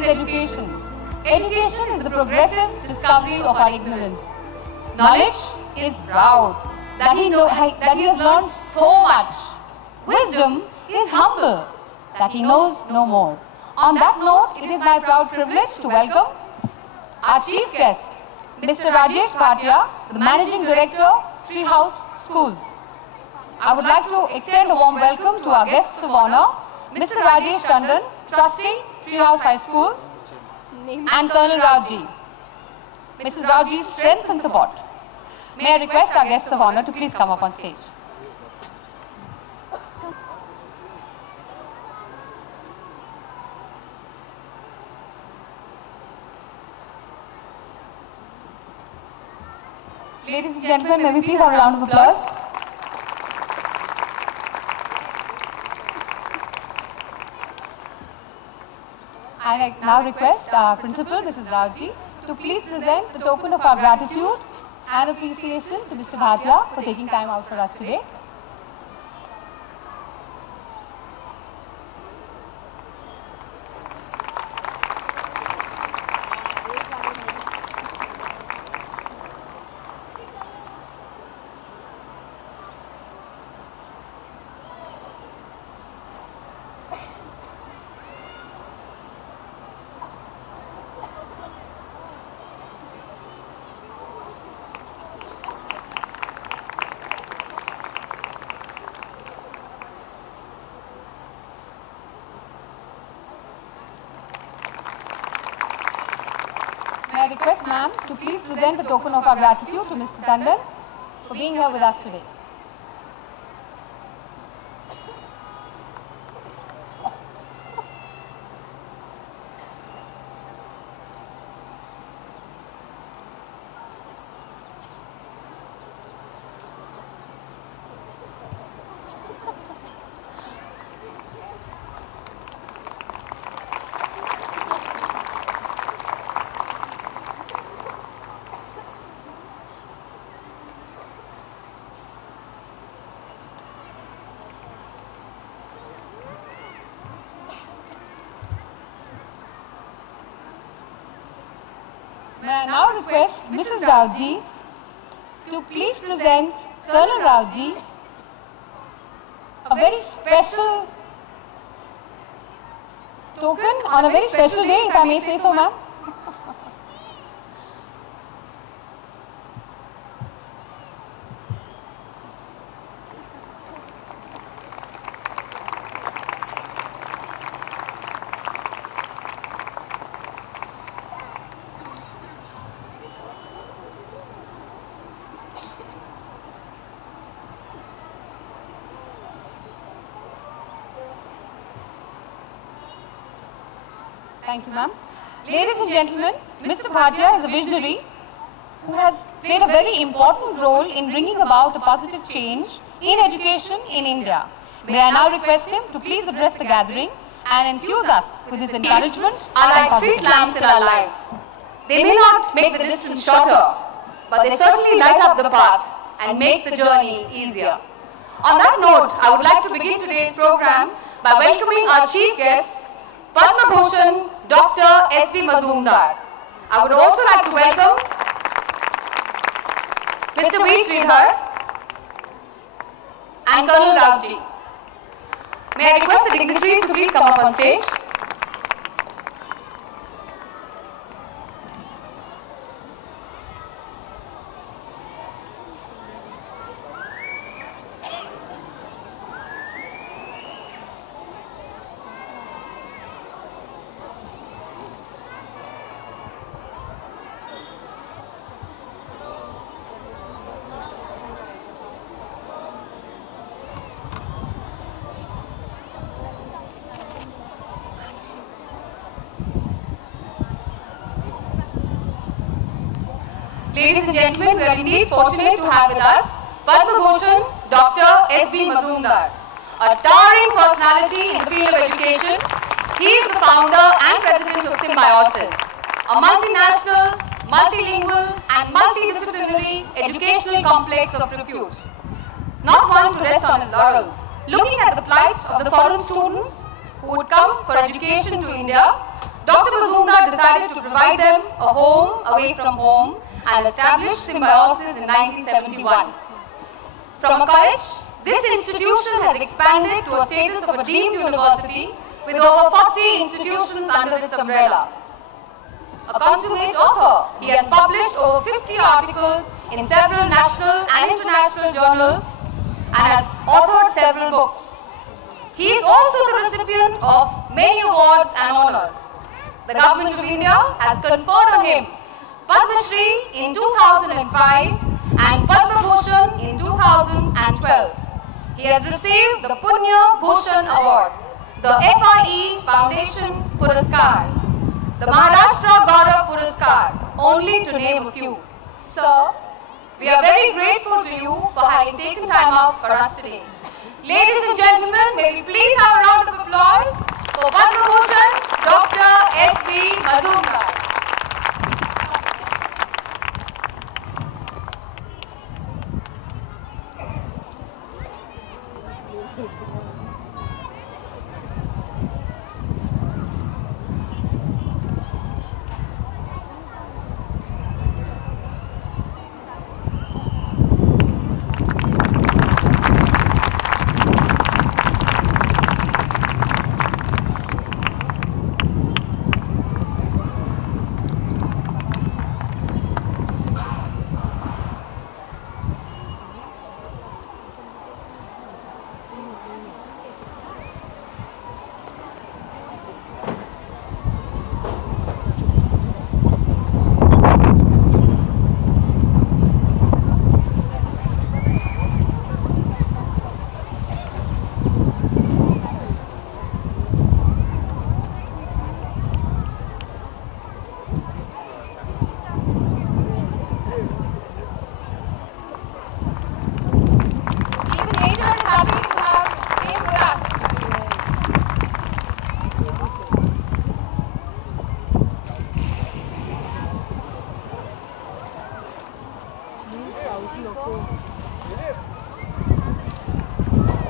is education. Education is the progressive discovery of our ignorance. Knowledge is proud that he has learned so much. Wisdom is humble that he knows no more. On that note, it is my proud privilege to welcome our chief guest, Mr. Rajesh Bhatia, the Managing Director, Treehouse Schools. I would like to extend a warm welcome to our guests of honor, Mr. Rajesh Tandon, Trustee, Treehouse High Schools, and Colonel Raoji. Mrs. Raoji's strength and support. May I request our guests of honor to please come up on stage. Ladies and gentlemen, may we please have a round of applause? I now request our principal, Mrs. Raoji, to please present the token of our gratitude and appreciation to Mr. Bhatia for taking time out for us today. May I request ma'am to please present the token of our gratitude to Mr. Tandon for being here with us today. May I now request Mrs. Raoji to please present Colonel Raoji a very special token on a very special day, if I may say so, ma'am. Thank you, ma'am. Ladies and gentlemen, Mr. Bhatia is a visionary who has played a very important role in bringing about a positive change in education in India. May I now request him to please address the gathering and infuse us with his encouragement are like street lamps in our lives. They may not make the distance shorter, but they certainly light up the path and make the journey easier. On that note, I would like to begin today's program by welcoming our chief guest, Padma Bhushan, Dr. S.B. Mazumdar. I would also like to welcome Mr. V. Sridhar and Colonel Raoji. May I request the dignitaries to please come up on stage. Ladies and gentlemen, we are indeed fortunate to have with us Padma Bhushan Dr. S.B. Mazumdar, a towering personality in the field of education. He is the founder and president of Symbiosis, a multinational, multilingual and multidisciplinary educational complex of repute. Not one to rest on his laurels, looking at the plight of the foreign students who would come for education to India, Dr. Mazumdar decided to provide them a home away from home and established Symbiosis in 1971. From a college, this institution has expanded to a status of a deemed university with over 40 institutions under its umbrella. A consummate author, he has published over 50 articles in several national and international journals and has authored several books. He is also the recipient of many awards and honors. The Government of India has conferred on him Padma Shri in 2005 and Padma Bhushan in 2012. He has received the Punya Bhushan Award, the FIE Foundation Puraskar, the Maharashtra Gaurav Puraskar, only to name a few. Sir, we are very grateful to you for having taken time out for us today. Ladies and gentlemen, may we please have a round of applause for Padma Bhushan, Dr. S.B. Mazumdar.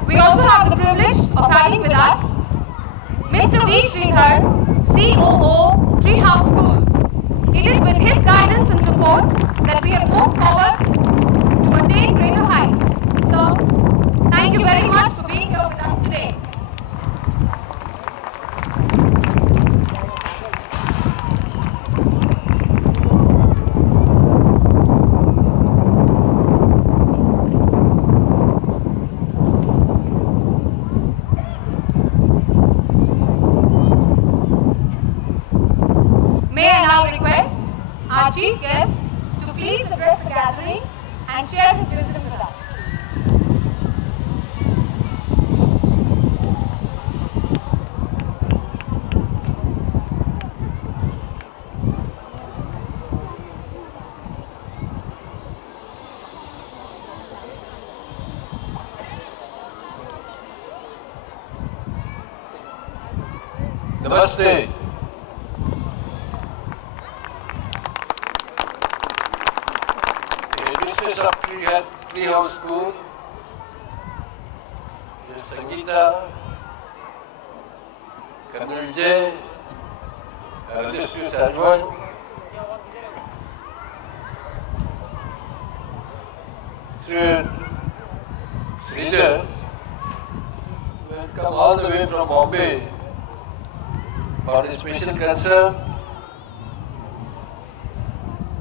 We also have the privilege of having with us Mr. V. Sridhar, COO, Treehouse Schools. It is with his guidance and support that we have moved forward to attain greater heights. So, thank you very much for being here with us today. May I now request our chief guest to please address the gathering and share his wisdom with us. Namaste. Of Treehouse School, Ms. Sangeeta, Colonel J, illustrious adjoint, Sir Sridhar, who has come all the way from Bombay for his special concern,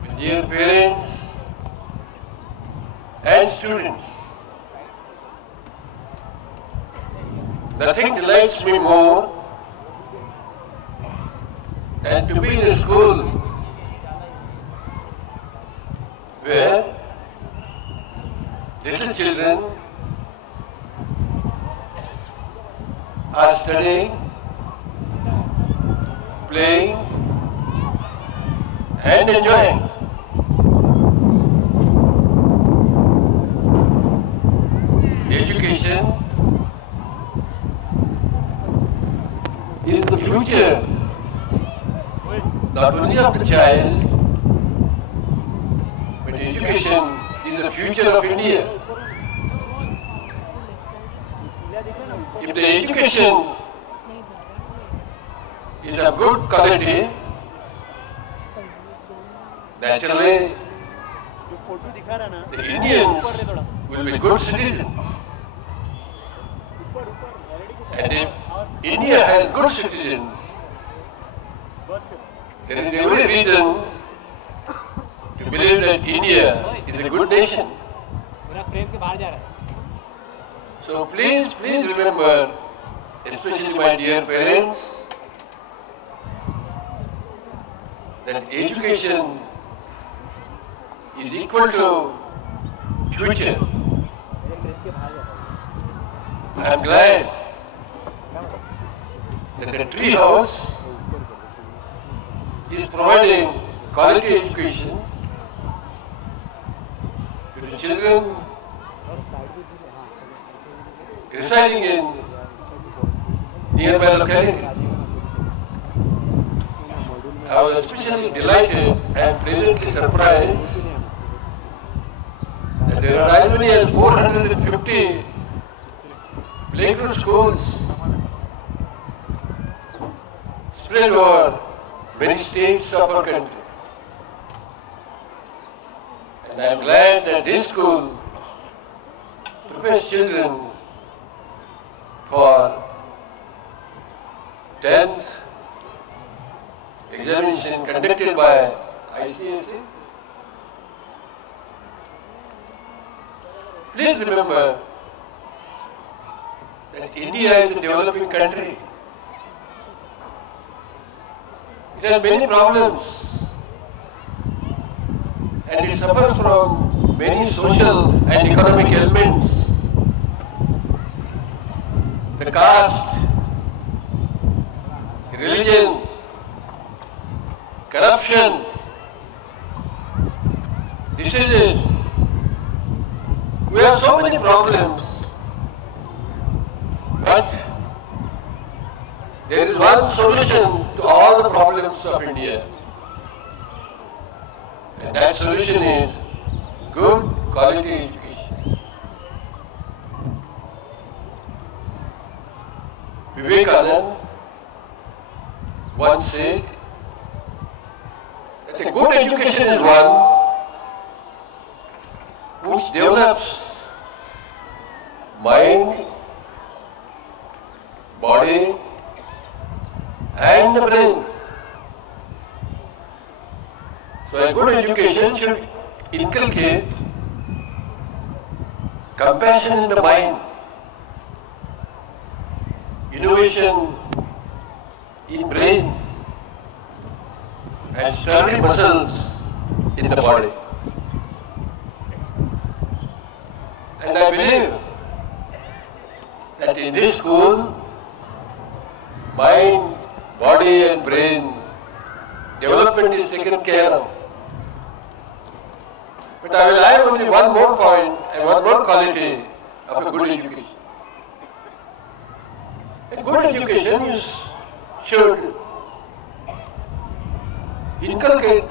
with dear parents and students. Nothing delights me more than to be in a school where little children are studying, playing, and enjoying. Education is the future, not only of the child, but education is the future of India. If the education is of good quality, naturally the Indians will be good citizens. And if India has good citizens, there is every reason to believe that India is a good nation. So please remember, especially my dear parents, that education is equal to future. I am glad that the tree house is providing quality education to the children residing in nearby localities. I was especially delighted and pleasantly surprised that there are as many as 450 playgroup schools spread over many states of our country. And I am glad that this school prepares children for 10th examination conducted by ICSE. Please remember that India is a developing country. It has many problems and it suffers from many social and economic elements. The caste, religion, corruption, diseases. We have so many problems, but there is one solution to all the problems of India. And that solution is good quality education. Vivekananda once said that a good education is one which develops mind, body and the brain. So a good education should inculcate compassion in the mind, innovation in brain and sturdy muscles in the body. And I believe that in this school, mind, body and brain development is taken care of. But I will add only one more point and one more quality of a good education. A good education should inculcate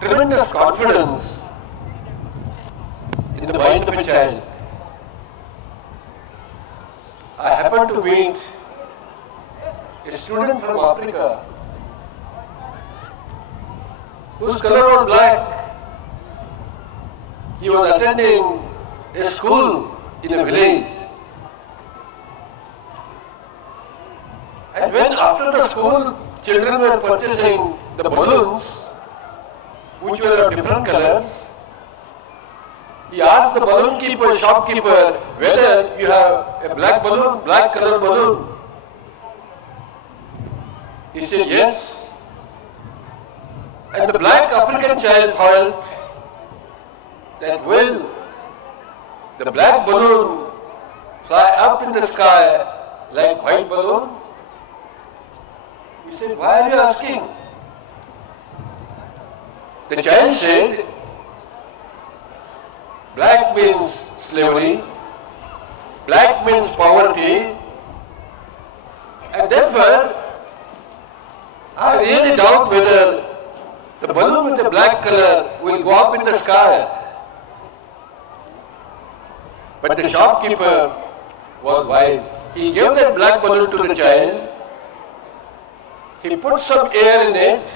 tremendous confidence in the mind of a child. I happened to meet a student from Africa whose color was black. He was attending a school in a village. And when after the school children were purchasing the balloons, which were of different colors, he asked the balloon keeper, shopkeeper, whether you have a black balloon, black color balloon. He said yes. And the black African child felt that will the black balloon fly up in the sky like white balloon? He said, why are you asking? The child said, black means slavery, black means poverty, and therefore I really doubt whether the balloon with the black color will go up in the sky. But the shopkeeper was wise. He gave that black balloon to the child he put some air in it,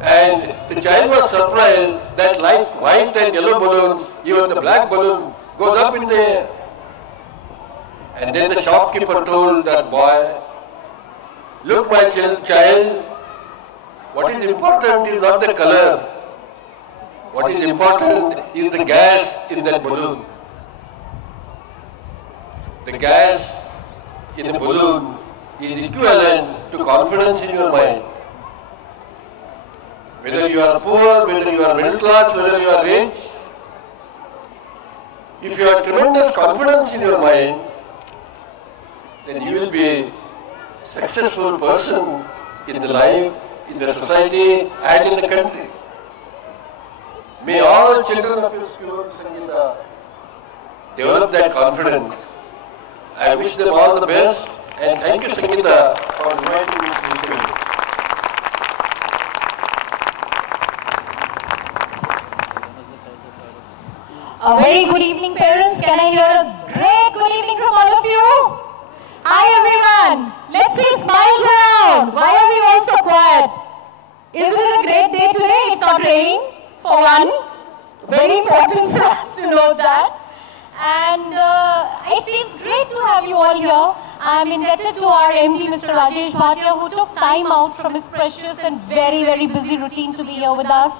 and the child was surprised that like white and yellow balloons, even the black balloon goes up in the air. And then the shopkeeper told that boy, look my child, what is important is not the color. What is important is the gas in that balloon. The gas in the balloon is equivalent to confidence in your mind. Whether you are poor, whether you are middle class, whether you are rich, if you have tremendous confidence in your mind, then you will be a successful person in the life, in the society and in the country. May all children of your school, Sangeeta, develop that confidence. I wish them all the best, and thank you, Sangeeta, for inviting me to this event. A very good evening, parents. Can I hear a great good evening from all of you? Hi, everyone. Let's see smiles around. Why are we all so quiet? Isn't it a great day today? It's not raining, for one. Very important for us to know that. And it feels great to have you all here. I'm indebted to our MD, Mr. Rajesh Bhatia, who took time out from his precious and very, very busy routine to be here with us.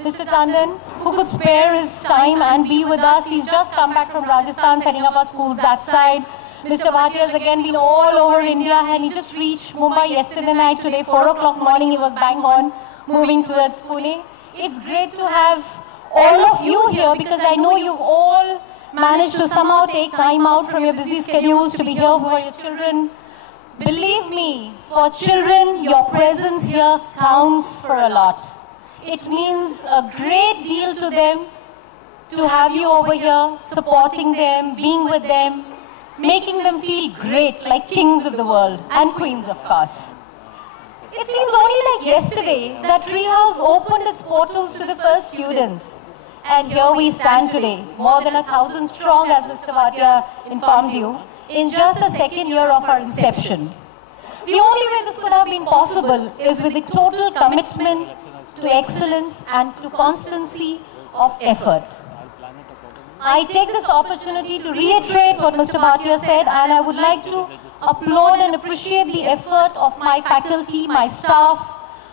Mr. Tandon, who could spare his time and be with us. He's just come back from Rajasthan, setting up our schools that side. Mr. Bhatia has again been all over India, and he just reached Mumbai yesterday night. Today, 4 o'clock morning, he was bang on, moving towards Pune. It's great to have all of you here, because I know you've all managed to somehow take time out from your busy schedules to be here for your children. Believe me, for children, your presence here counts for a lot. It means a great deal to them to have you over here, supporting them, being with them, making them feel great, like kings of the world, and queens, of course. It seems only like yesterday that Treehouse opened its portals to the first students. And here we stand today, more than 1,000 strong, as Mr. Bhatia informed you, in just the second year of our inception. The only way this could have been possible is with the total commitment to excellence and to constancy of effort. I take this opportunity to reiterate what Mr. Bhatia said, and I would like to applaud and appreciate the effort of my faculty, my staff,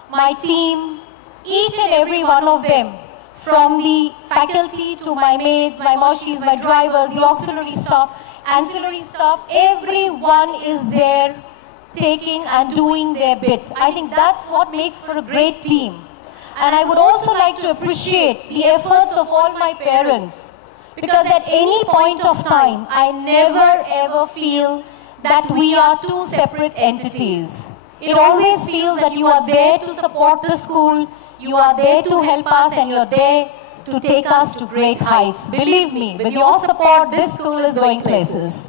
my team, each and every one of them, from the faculty to my maids, my moshis, my drivers, the auxiliary staff, ancillary staff, everyone is there taking and doing their bit. I think that's what makes for a great team. And I would also like to appreciate the efforts of all my parents, because at any point of time, I never ever feel that we are two separate entities. It always feels that you are there to support the school, you are there to help us, and you're there to take us to great heights. Believe me, with your support, this school is going places.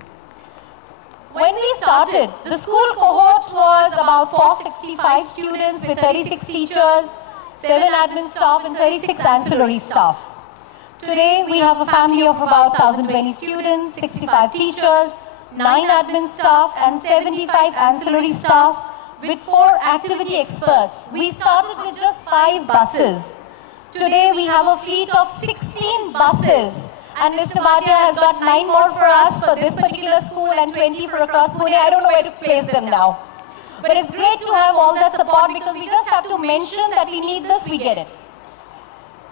When we started, the school cohort was about 465 students with 36 teachers, 7 admin staff, and 36 ancillary staff. Today, we have a family of about 1,020 students, 65 teachers, 9 admin staff, and 75 ancillary staff, with 4 activity experts. We started with just 5 buses. Today, we have a fleet of 16 buses. And Mr. Bhatia has got 9 more for us for this particular school and 20 for across Pune. I don't know where to place them now. But it's great to have all that support, because we just have to mention that we need this, we get it.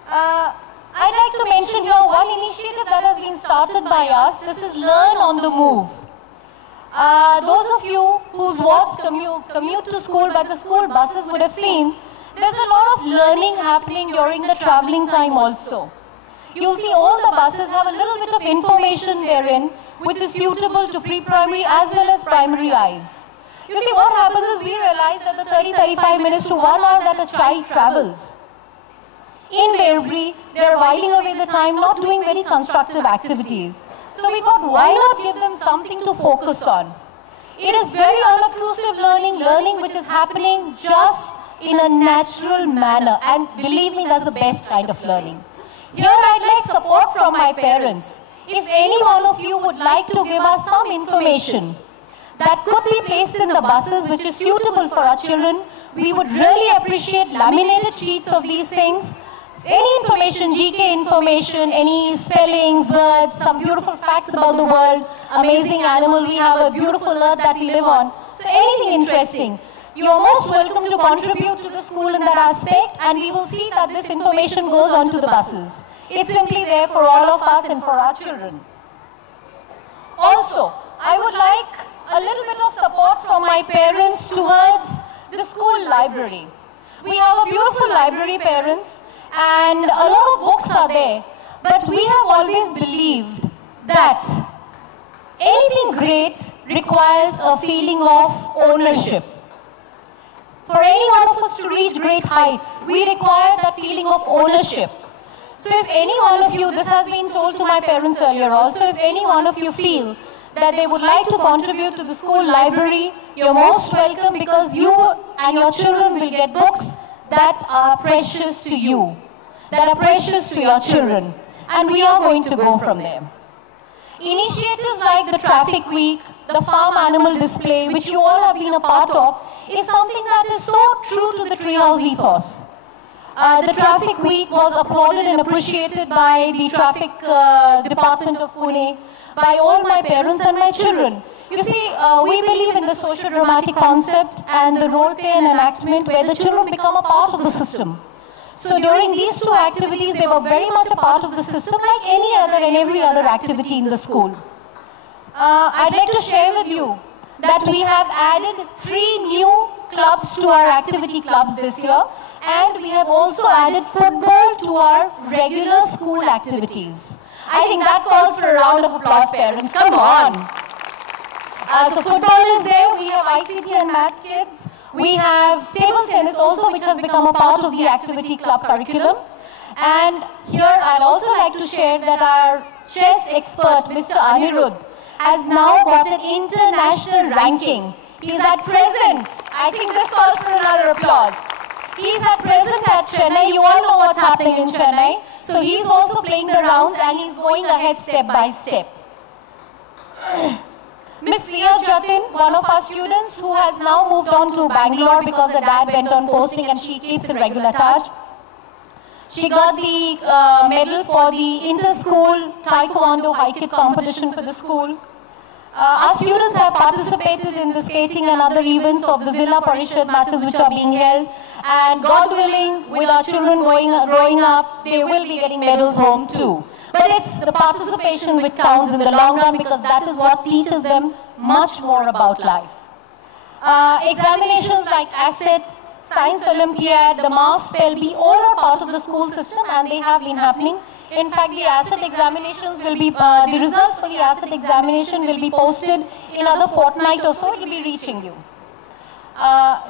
I'd like to mention here one initiative that has been started by us. This is Learn on the Move. Those of you whose wards commute to school by the school buses would have seen there's a lot of learning happening during the traveling time also. You'll see all the buses have a little bit of information therein, which is suitable to pre-primary as well as primary eyes. You see, what happens is we realize that the 30-35 minutes to 1 hour that a child travels, invariably, they're whiling away the time not doing very constructive activities. So we thought, why not give them something to focus on? It is very unobtrusive learning which is happening just in a natural manner. And believe me, that's the best kind of learning. Here I'd like support from my parents. If any one of you would like to give us some information, that could be placed in the buses, which is suitable for our children. We would really appreciate laminated sheets of these things. Any information, GK information, any spellings, words, some beautiful facts about the world, amazing animal, we have a beautiful earth that we live on. So anything interesting. You are most welcome to contribute to the school in that aspect, and we will see that this information goes on to the buses. It's simply there for all of us and for our children. Also, I would like a little bit of support from my parents towards the school library. We have a beautiful library, parents, and a lot of books are there, but we have always believed that anything great requires a feeling of ownership. For any one of us to reach great heights, we require that feeling of ownership. So if any one of you, this has been told to my parents earlier also, if any one of you feel that they would like to contribute to the school library, you're most welcome, because you and your children will get books that are precious to you, that are precious to your children, and we are going to go from there. Initiatives like the Traffic Week, the farm animal display, which you all have been a part of, is something that is so true to the Treehouse ethos. The Traffic Week was applauded and appreciated by the Traffic Department of Pune, by all my parents and my children. You see, we believe in the social dramatic concept and the role play and enactment where the children become a part of the system. So during these two activities, they were very much a part of the system like any other and every other activity in the school. I'd like to share with you that we have added 3 new clubs to our activity clubs this year, and we have also added football to our regular school activities. I think that calls for a round of applause, parents. Come on. So football is there. We have ICT and math kids. We have table tennis also, which has become a part of the activity club curriculum. And here I'd also like to share that our chess expert, Mr. Anirudh, has now got an international ranking. He's at present. I think this calls for another applause. He's at present at Chennai. You all know what's happening in Chennai. So he's also playing the rounds and he's going ahead step by step. Miss Sia Jatin, one of our students who has now moved on to Bangalore because her dad went on posting and she keeps in regular touch. She got the medal for the inter-school Taekwondo high kick competition for the school. Our students have participated in the skating and other events of the Zilla Parishad matches which are being held. And God willing, with our children growing up, they will be getting medals home too. But it's the participation which counts in the long run, because that is what teaches them much more about life. Examinations like ASCET, Science Olympiad, the Mars Spell Bee, all are part of the school system and they have been happening. In fact, the ASCET examinations will be, the results for the ASCET examination will be posted in another fortnight or so. It will be reaching you.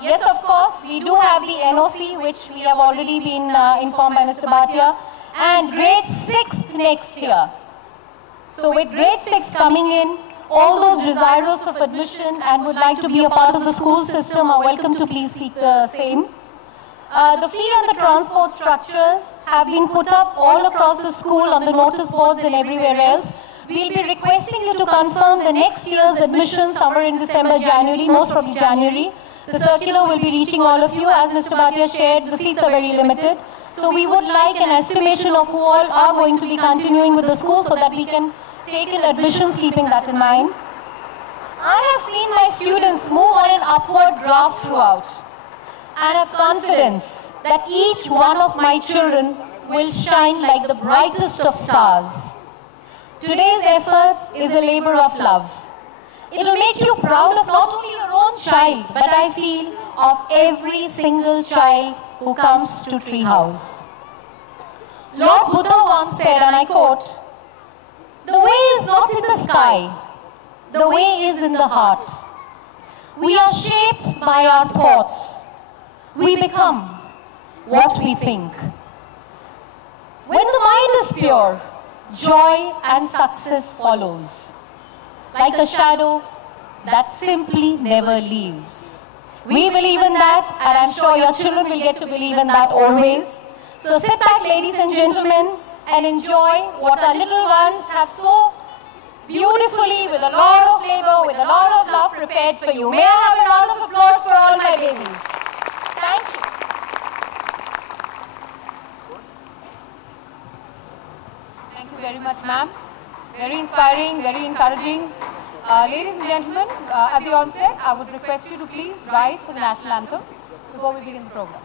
Yes, of course, we do have the NOC, which we have already been informed by Mr. Bhatia, and grade 6th next year. So with grade 6 coming in, all those desirous of admission and would like to be a part of the school system are welcome to please seek the same. The fee and the transport structures have been put up all across the school on the notice boards and everywhere else. We'll be requesting you to confirm the next year's admission somewhere in December, January, most probably January. The circular will be reaching all of you. As Mr. Bhatia shared, the seats are very limited. So we would like an estimation of who all are going to be continuing with the school so that we can take in admissions keeping that in mind. I have seen my students move on an upward draft throughout and have confidence that each one of my children will shine like the brightest of stars. Today's effort is a labor of love. It will make you proud of not only your own child, but I feel of every single child who comes to Treehouse. Lord Buddha once said, and I quote, "The way is not in the sky, the way is in the heart. We are shaped by our thoughts. We become what we think. When the mind is pure, joy and success follows, like a shadow that simply never leaves." We believe in that, and I'm sure your children will get to believe in that always. So sit back, ladies and gentlemen, and enjoy what our little ones have so beautifully, with a lot of labor, with a lot of love prepared for you. May I have a round of applause for all my babies? Thank you. Thank you very much, ma'am. Very inspiring, very encouraging. Ladies and gentlemen, at the onset, I would request you to please rise for the national anthem before we begin the program.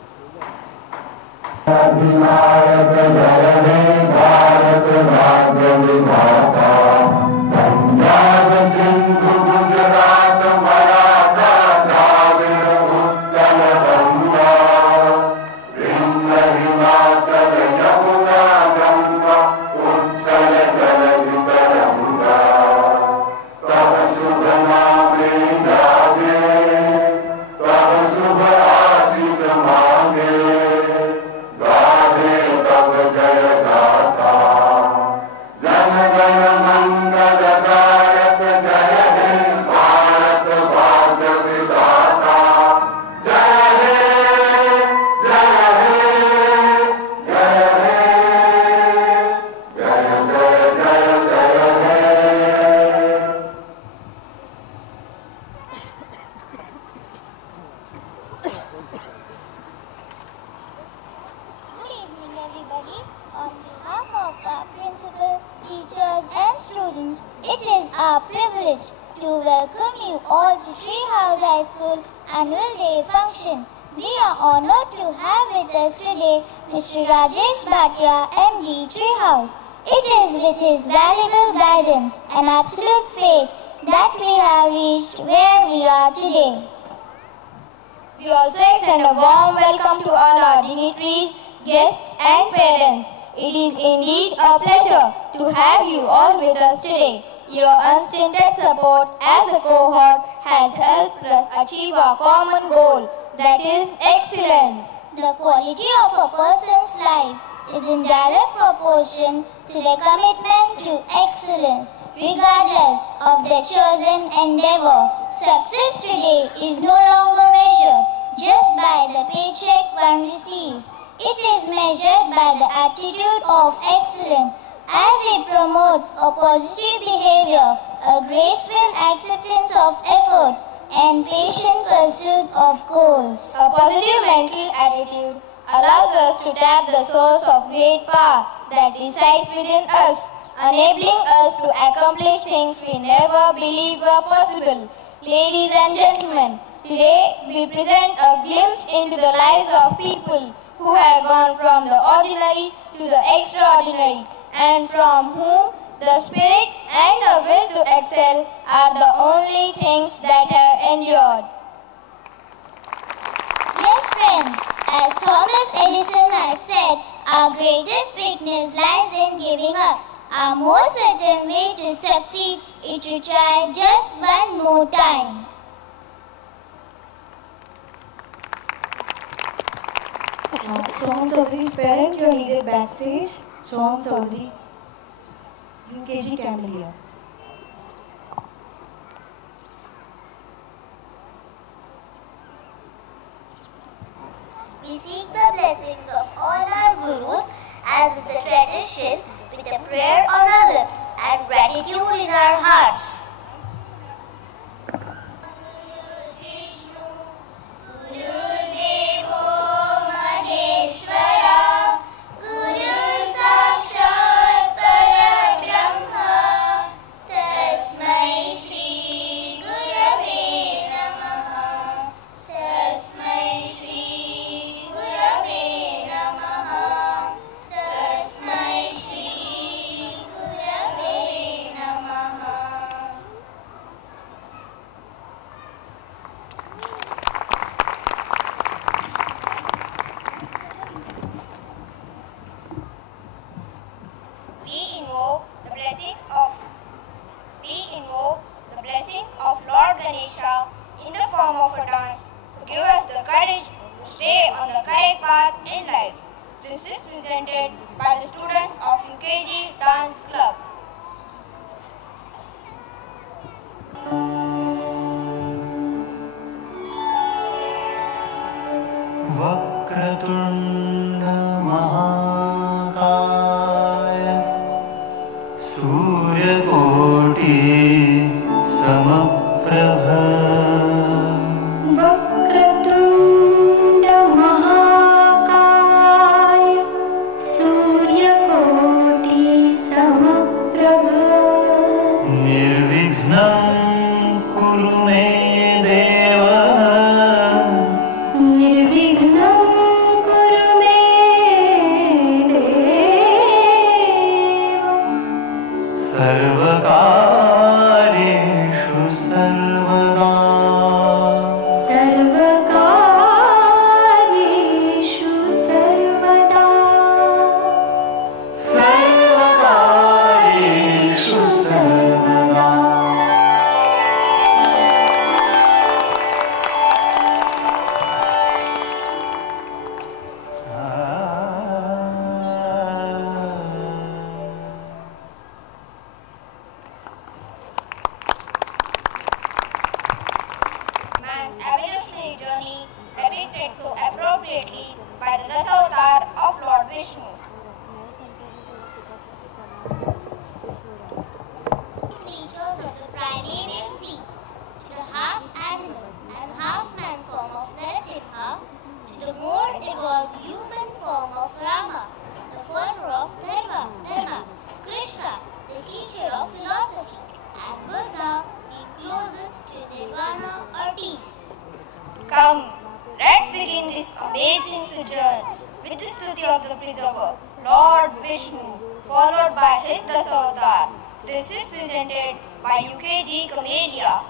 Soham Chaudhary's parent, you are needed backstage. Soham Chaudhary, UKG Camel here. We seek the blessings of all our gurus, as is the tradition, with a prayer on our lips and gratitude in our hearts. सूर्यकोटि Rama, the follower of Dharma, Krishna, the teacher of philosophy, and Buddha, being closest to Nirvana or peace. Come, let's begin this amazing sojourn with the stuti of the preserver, Lord Vishnu, followed by his Dasavatar. This is presented by UKG Comedia.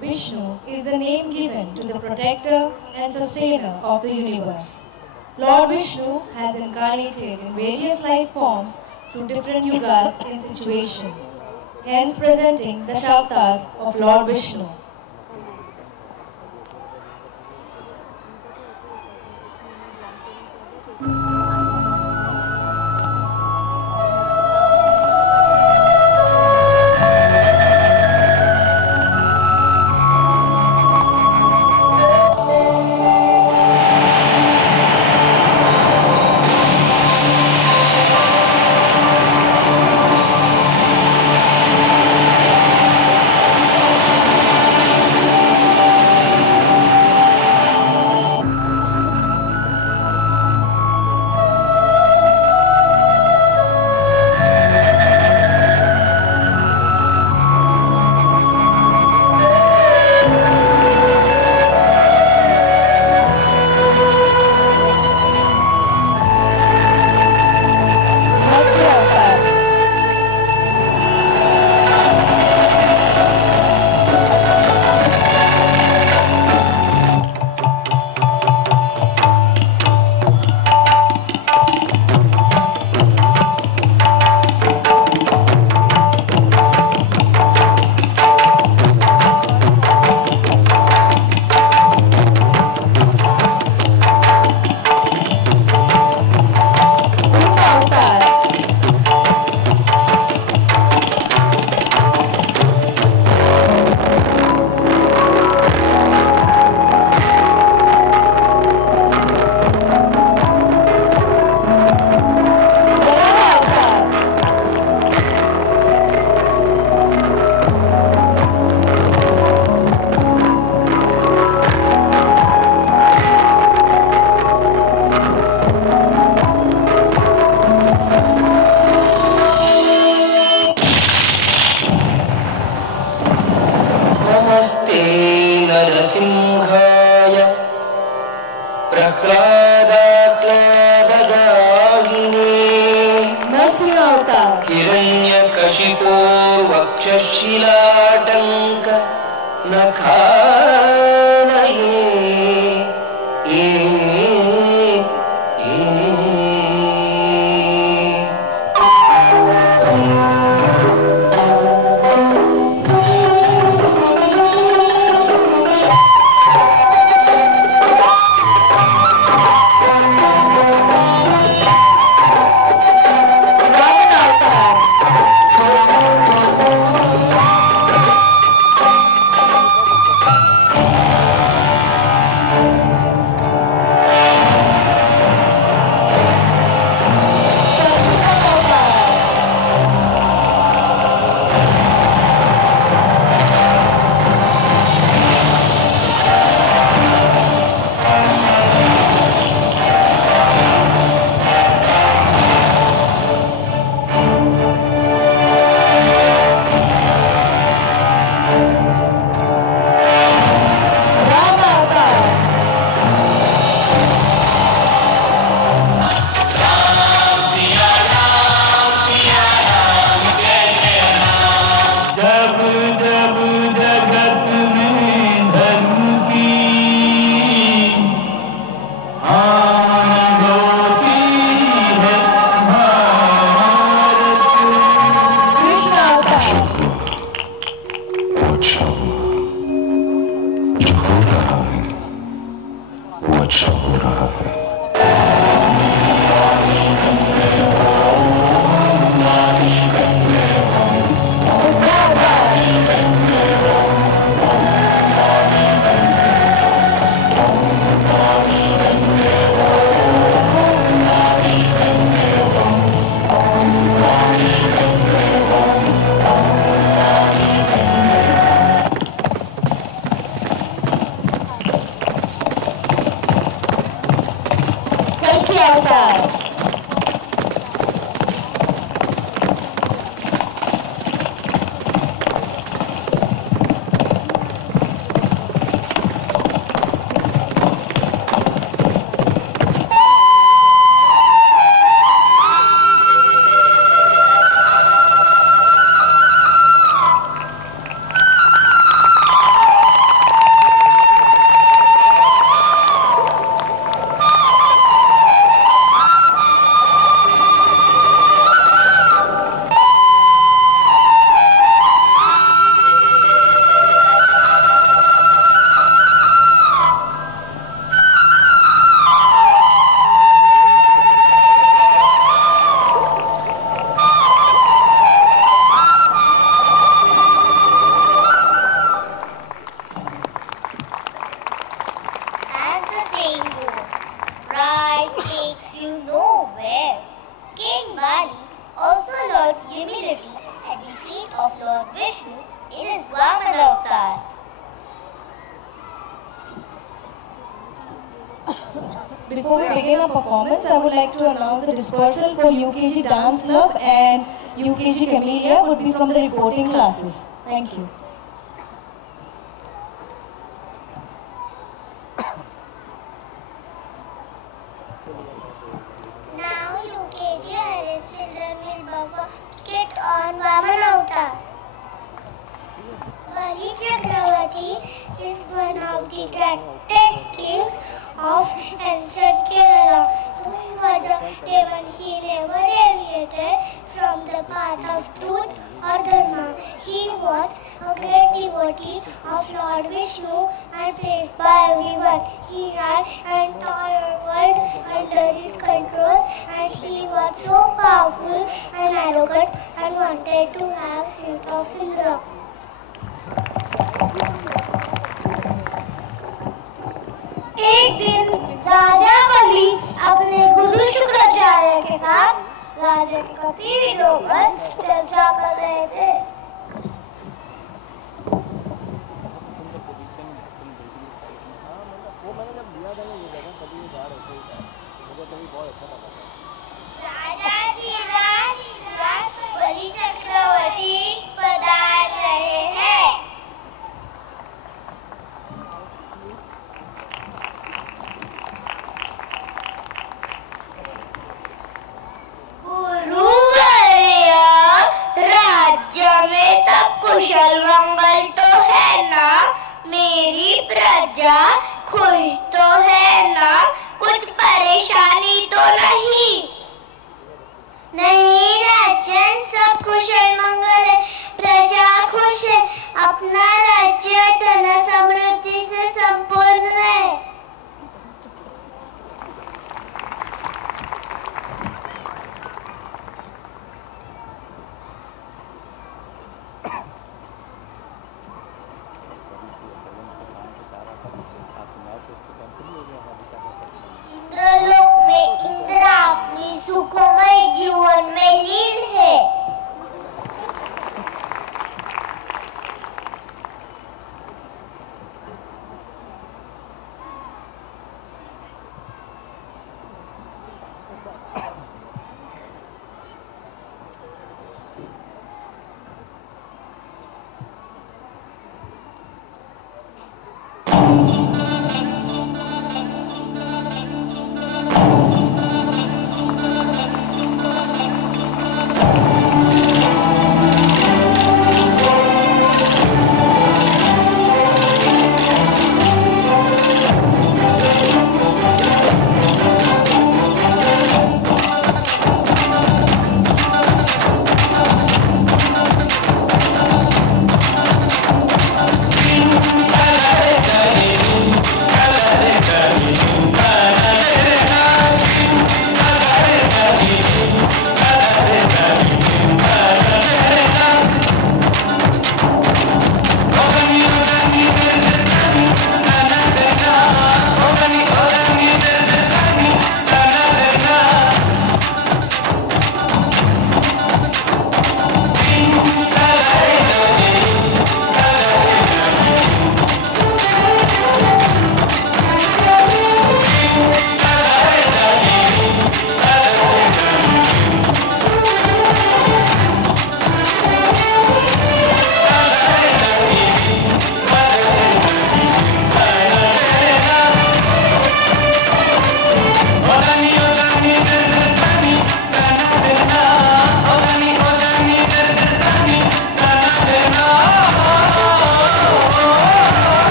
Vishnu is the name given to the protector and sustainer of the universe. Lord Vishnu has incarnated in various life forms to different yugas in situation, hence presenting the Shavatar of Lord Vishnu. you know where. King Bali also learned humility at the feet of Lord Vishnu in his Vamana avatar. Before we begin our performance, I would like to announce the dispersal for UKG Dance Club and UKG Camellia would be from the reporting classes. Thank you. Now UKG Irish children will perform skit on Vamana avatar. Bali Chakravarti is one of the greatest kings of ancient Kerala. He was a demon. He never deviated from the path of truth or dharma. He was a great devotee of Lord Vishnu and praised by everyone. He had an entire world under his control, and he was so powerful and arrogant and wanted to have seat of Indra. एक दिन राजा बलि अपने गुरु शुक्राचार्य के साथ राजा के गतिविधियों पर चर्चा कर रहे थे। राजा जी राज बलि चक्रवर्ती पधार रहे हैं। राज्य में तब कुशल मंगल तो है ना, मेरी प्रजा खुश तो है ना, कुछ परेशानी तो नहीं।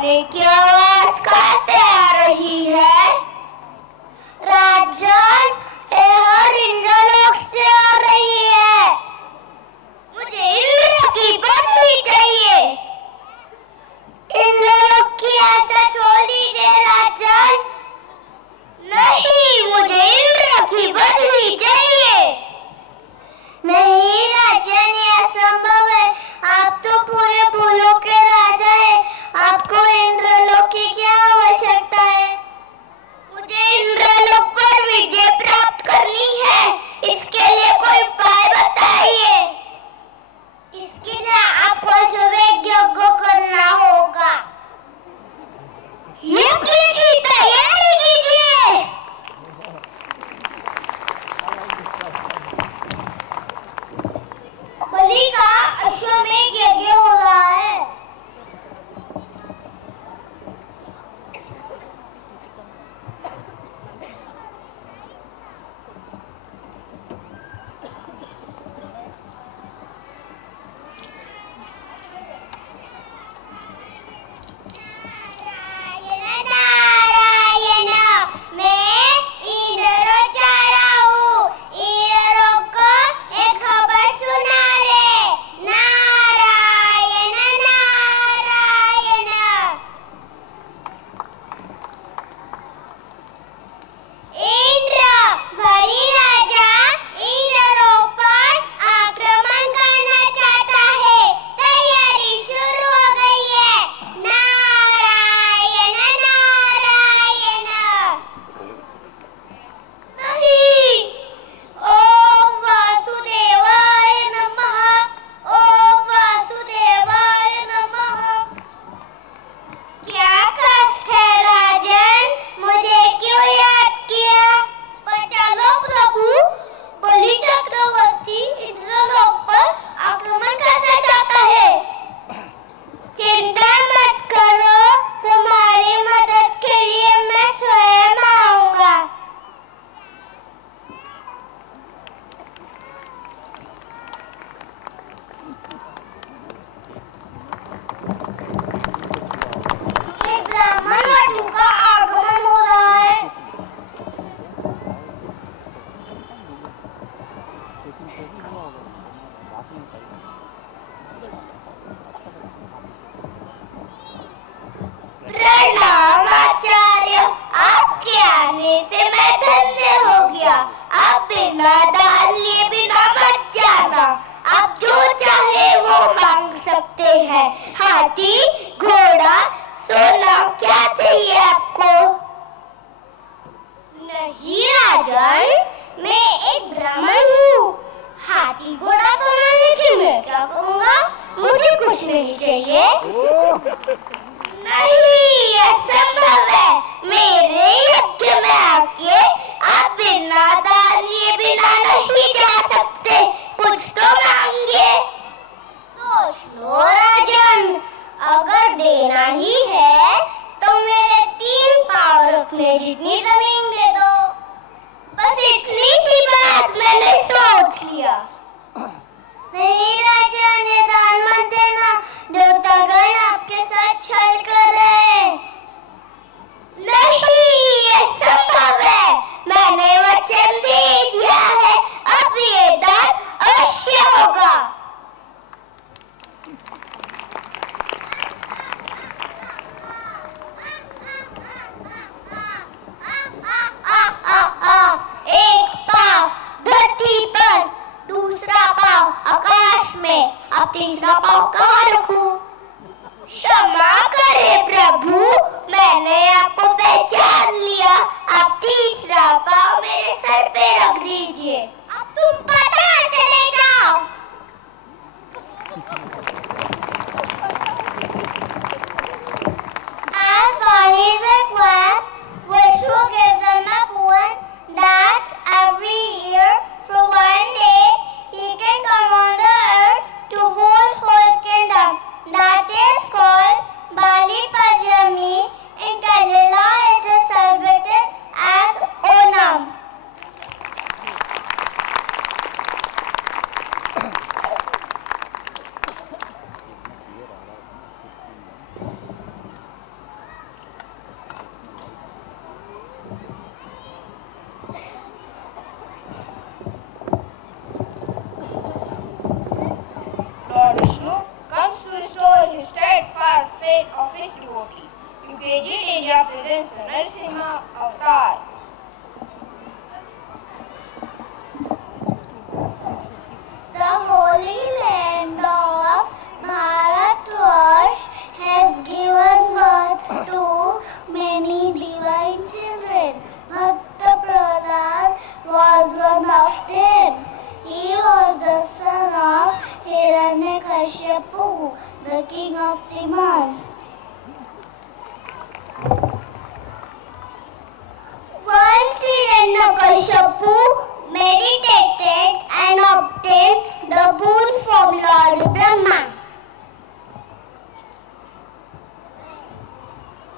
गाने की आवाज कहाँ से आ रही है? राजन, हर इंद्रलोक से आ रही है। मुझे इंद्र की बदली चाहिए। इंद्रलोक की आशा छोड़ दीजिए राजन। नहीं, मुझे इंद्र की बदली चाहिए। नहीं राजन, यह असंभव है। आप तो पूरे फूलों के राजा हैं। आपको इंद्रलोक की क्या आवश्यकता है? मुझे इंद्रलोक पर विजय प्राप्त करनी है। इसके लिए कोई उपाय बताइए। इसके लिए आपको अश्वमेध यज्ञ करना होगा। यज्ञ की तैयारी कीजिए। बलि का अश्वमेध यज्ञ हो रहा है। प्रणाम आचार्य, आपके आने से मैं धन्य हो गया। आप बिना दान लिए बिना मत जाना। आप जो चाहे वो मांग सकते हैं। हाथी, घोड़ा, सोना, क्या चाहिए आपको? नहीं राजन, मैं एक ब्राह्मण हूँ। हाथी, घोड़ा, सोना लेके मैं क्या करूँगा? मुझे कुछ नहीं चाहिए। नहीं, असंभव है। मेरे यज्ञ में आके आप बिना दान लिए बिना नहीं जा सकते। कुछ तो मांगिए। सोच लो राजन, अगर देना ही है तो मेरे 3 पाँव रखने जितनी जमीन दे दो। बस इतनी सी बात मैंने सोच लिया। नहीं राजन, ये दान मत देना। देवतागण आपके साथ छल कर रहे हैं। नहीं, ये संभव है। मैंने वचन दे दिया है। अब ये दान अवश्य होगा। एक पाँव धरती पर, दूसरा पाँव आकाश में। अब तीसरा पाँव कहाँ रखूं? क्षमा करे Lord Vishnu comes to restore his steadfast faith of his devotee. UKG Teja presents the Narasimha Avatar. The holy land of Bharatvarsh has given birth to many divine children. Bhakta Prahlad was one of them. He was the son of Hiranyakashipu, the king of demons. Once Hiranyakashipu meditated and obtained the boon from Lord Brahma.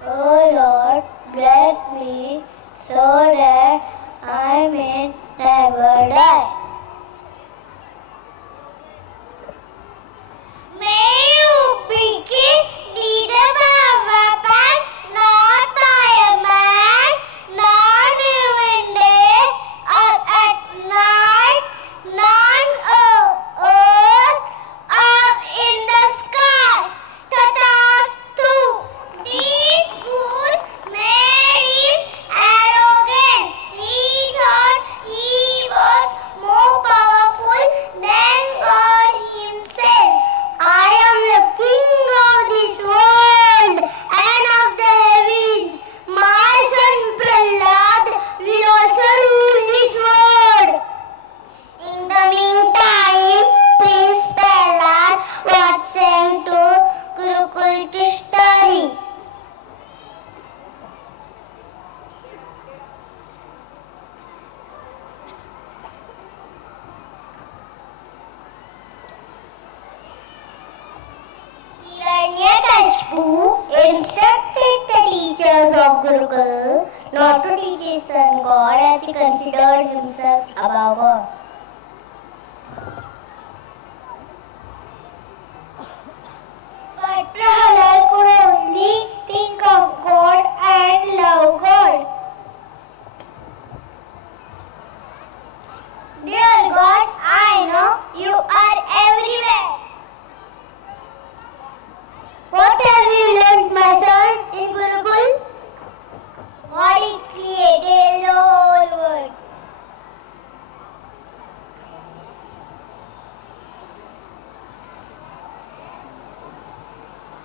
Oh Lord, bless me so that I may never die. May you begin neither by a weapon, nor by a man, nor during day or at night, none on earth or in the sky. Tathastu. These fools made him arrogant. He thought he was more powerful than God himself. I am the king of this world and of the heavens. My son Prahlad will also rule this world. In the meantime, Prince Prahlad was sent to Gurukul to study. Hiranyakashipu instructed the teachers of Gurukul not to teach his son God, as he considered himself above God. But Prahlad could only think of God and love God. Dear God, I know you are everywhere. What have you learned, my son, in Gurukul? God created the whole world.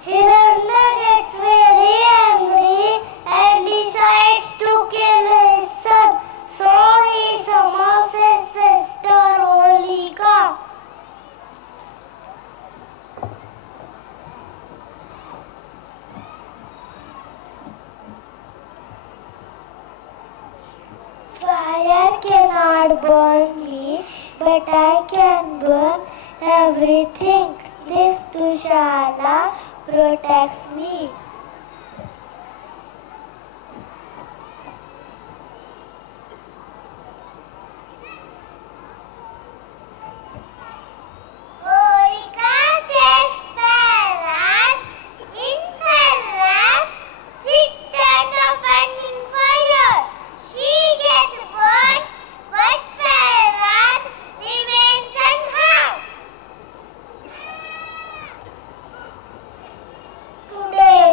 Hiranya gets very angry and decides to kill his son. So he summons his sister Holika. Fire cannot burn me, but I can burn everything. This Dushala protects me. Holika takes Prahlad in her lap, sit under a burning fire. She gets burned, but Prahlad remains unharmed. Today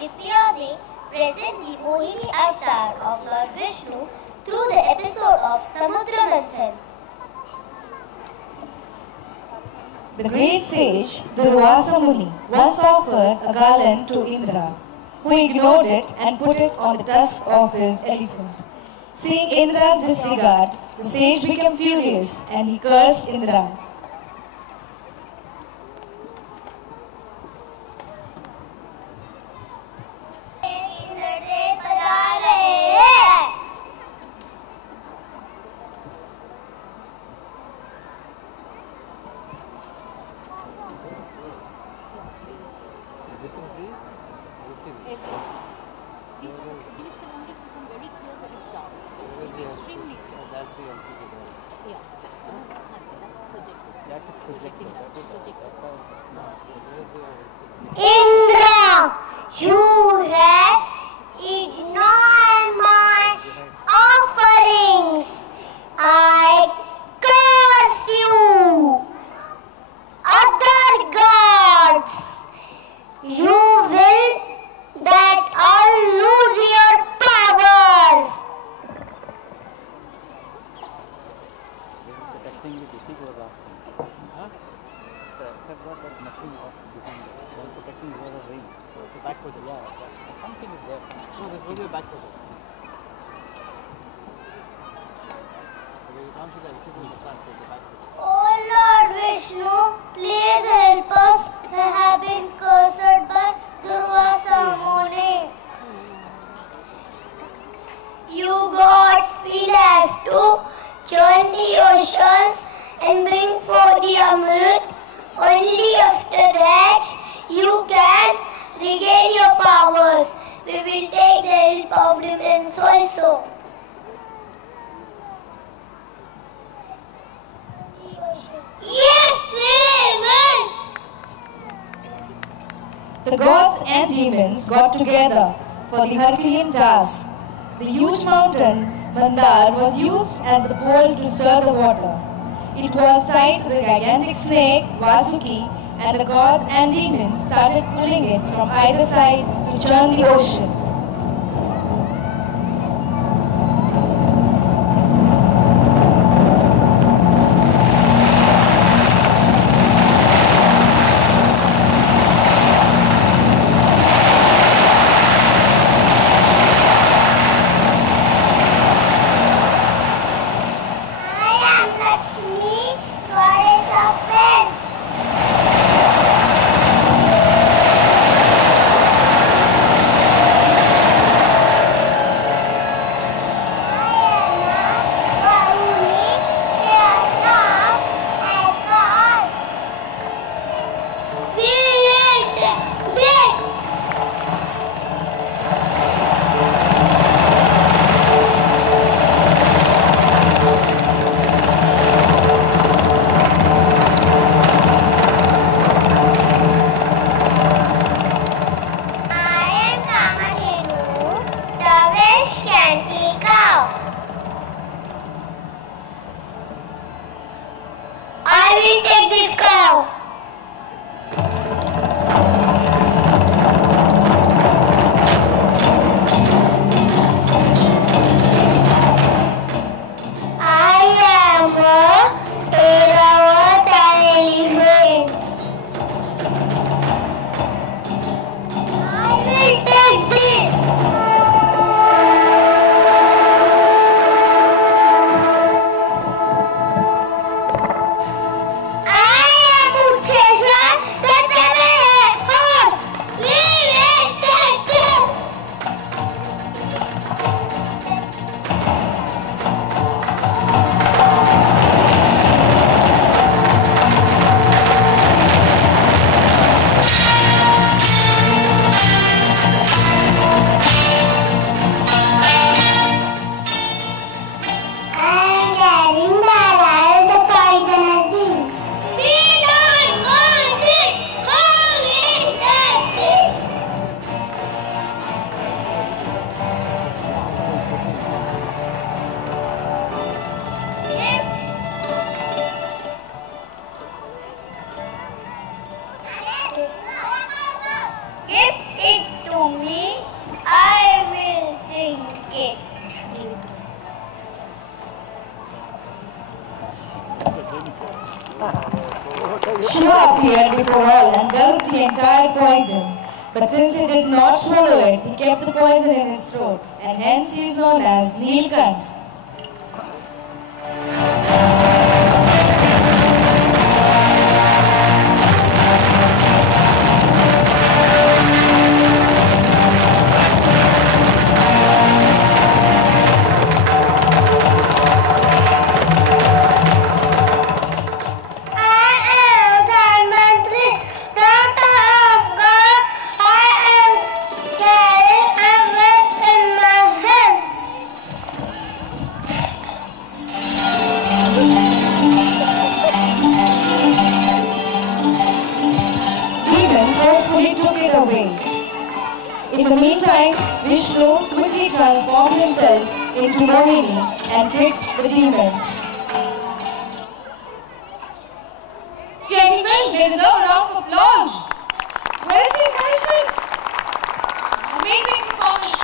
Divya may present the Mohini avatar of Lord Vishnu through the episode of Samudra Manthan. The great sage Durvasa Muni once offered a garland to Indra, who ignored it and put it on the tusk of his elephant. Seeing Indra's disregard, the sage became furious and he cursed Indra. Indra, you have ignored my offerings. I curse you. Other gods, you will that all lose your powers. Oh Lord Vishnu, please help us. We have been cursed by Durvasa Muni. You gods will have to churn the oceans and bring forth the Amrit. Only after that you can regain your powers. We will take the help of demons also. Yes, we will. The gods and demons got together for the Herculean task. The huge mountain, Mandar, was used as the pole to stir the water. It was tied to the gigantic snake, Vasuki, and the gods and demons started pulling it from either side to churn the ocean. Give it to me, I will drink it. Shiva appeared before all and gulped the entire poison. But since he did not swallow it, he kept the poison in his throat, and hence he is known as Neelkant. In the meantime, Vishnu quickly transformed himself into Mohini and tricked the demons. Gentlemen, they deserve a round of applause. Where is the encouragement? Amazing performance.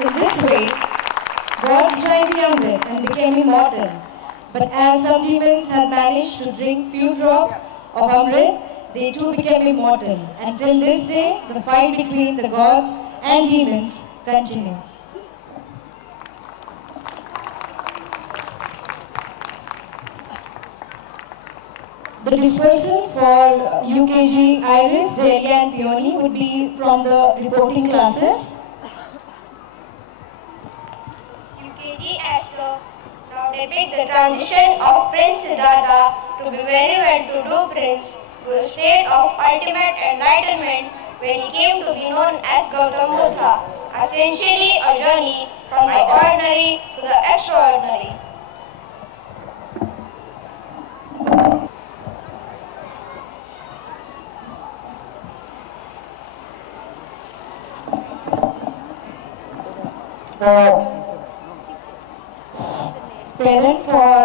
In this way, gods drank the Amrit and became immortal. But as some demons had managed to drink few drops of Amrit, they too became immortal. Until this day, the fight between the gods and demons continued. The dispersal for UKG, Iris, Delia and Peony would be from the reporting classes. UKG Astro now depict the transition of Prince Siddhartha to be very well-to-do prince to a state of ultimate enlightenment when he came to be known as Gautam Buddha, essentially a journey from the ordinary to the extraordinary. Parent for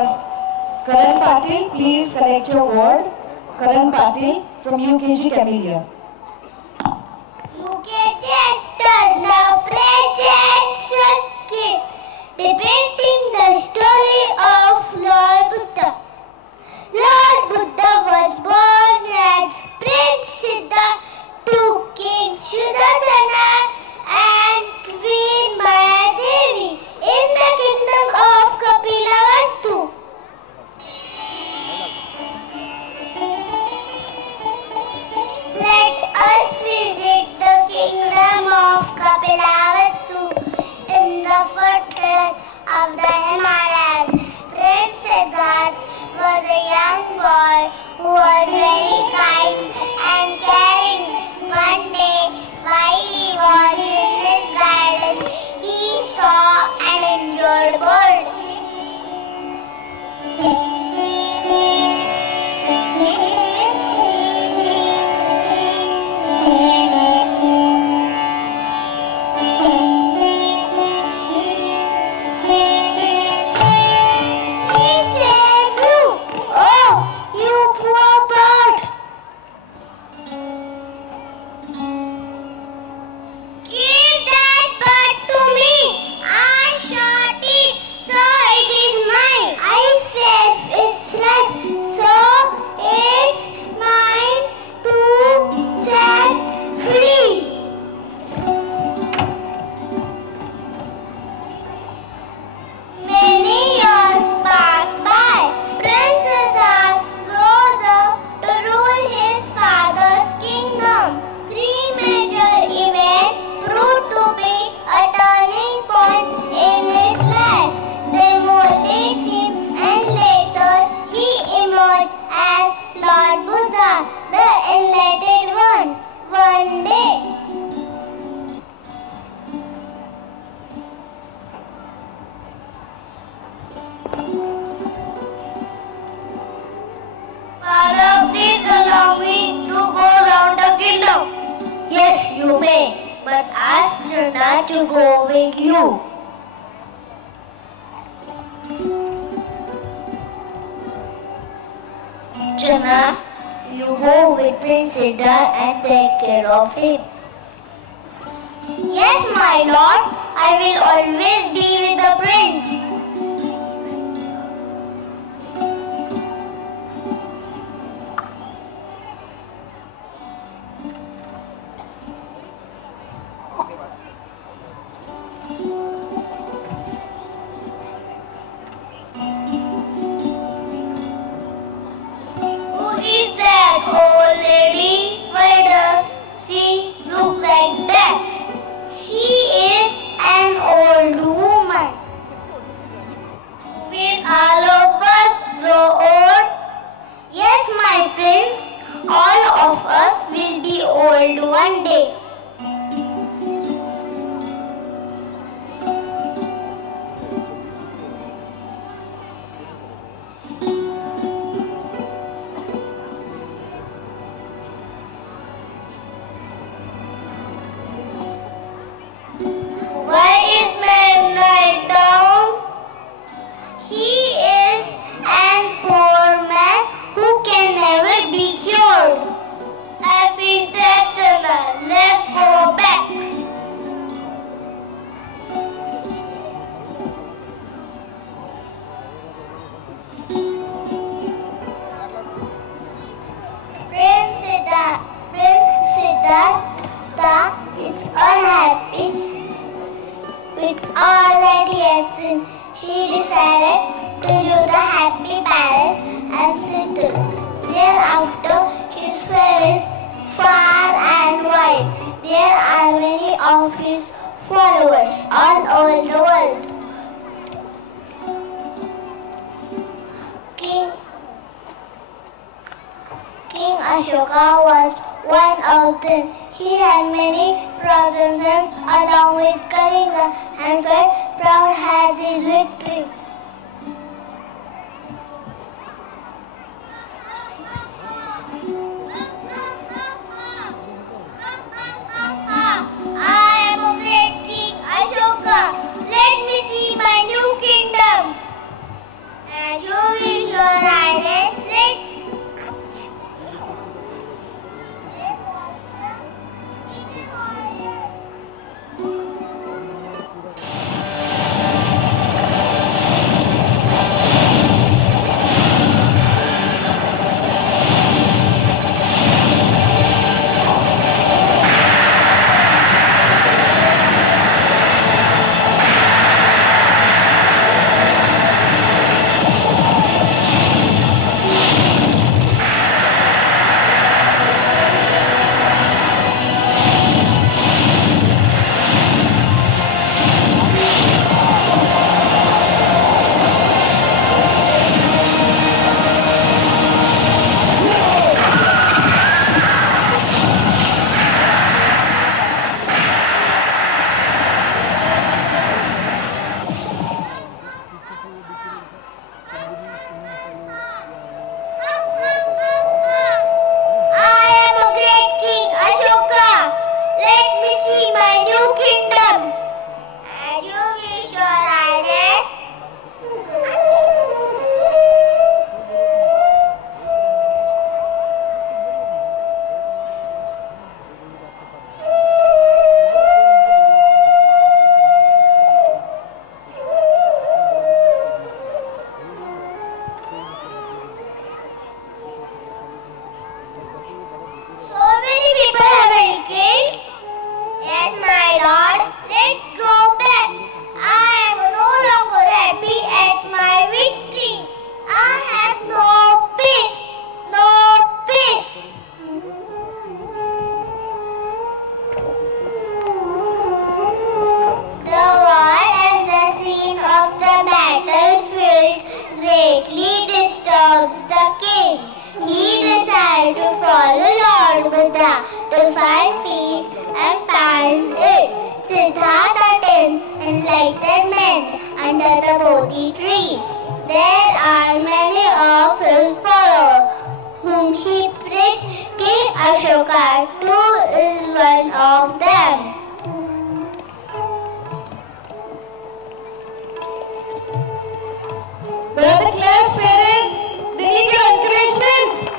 Karan Patil, please collect your word. Karan Patil from UKG Camellia. celebrating the story of Lord Buddha. Lord Buddha was born as Prince Siddhartha to King Shuddhadana and Queen Mayadevi in the kingdom of Kapilavastu. Let us visit the kingdom of Kapilavastu in the foothills of the Himalayas. Prince Siddhartha was a young boy who was very kind and caring. One day, while he was in his garden, he saw an injured bird. To go with you. Jana, you go with Prince Siddhartha and take care of him. Yes, my lord. I will always be with the prince. to find peace and finds it. Siddhartha attained enlightenment under the Bodhi tree. There are many of his followers whom he preached. King Ashoka too is one of them. Where are the class parents? They need your encouragement.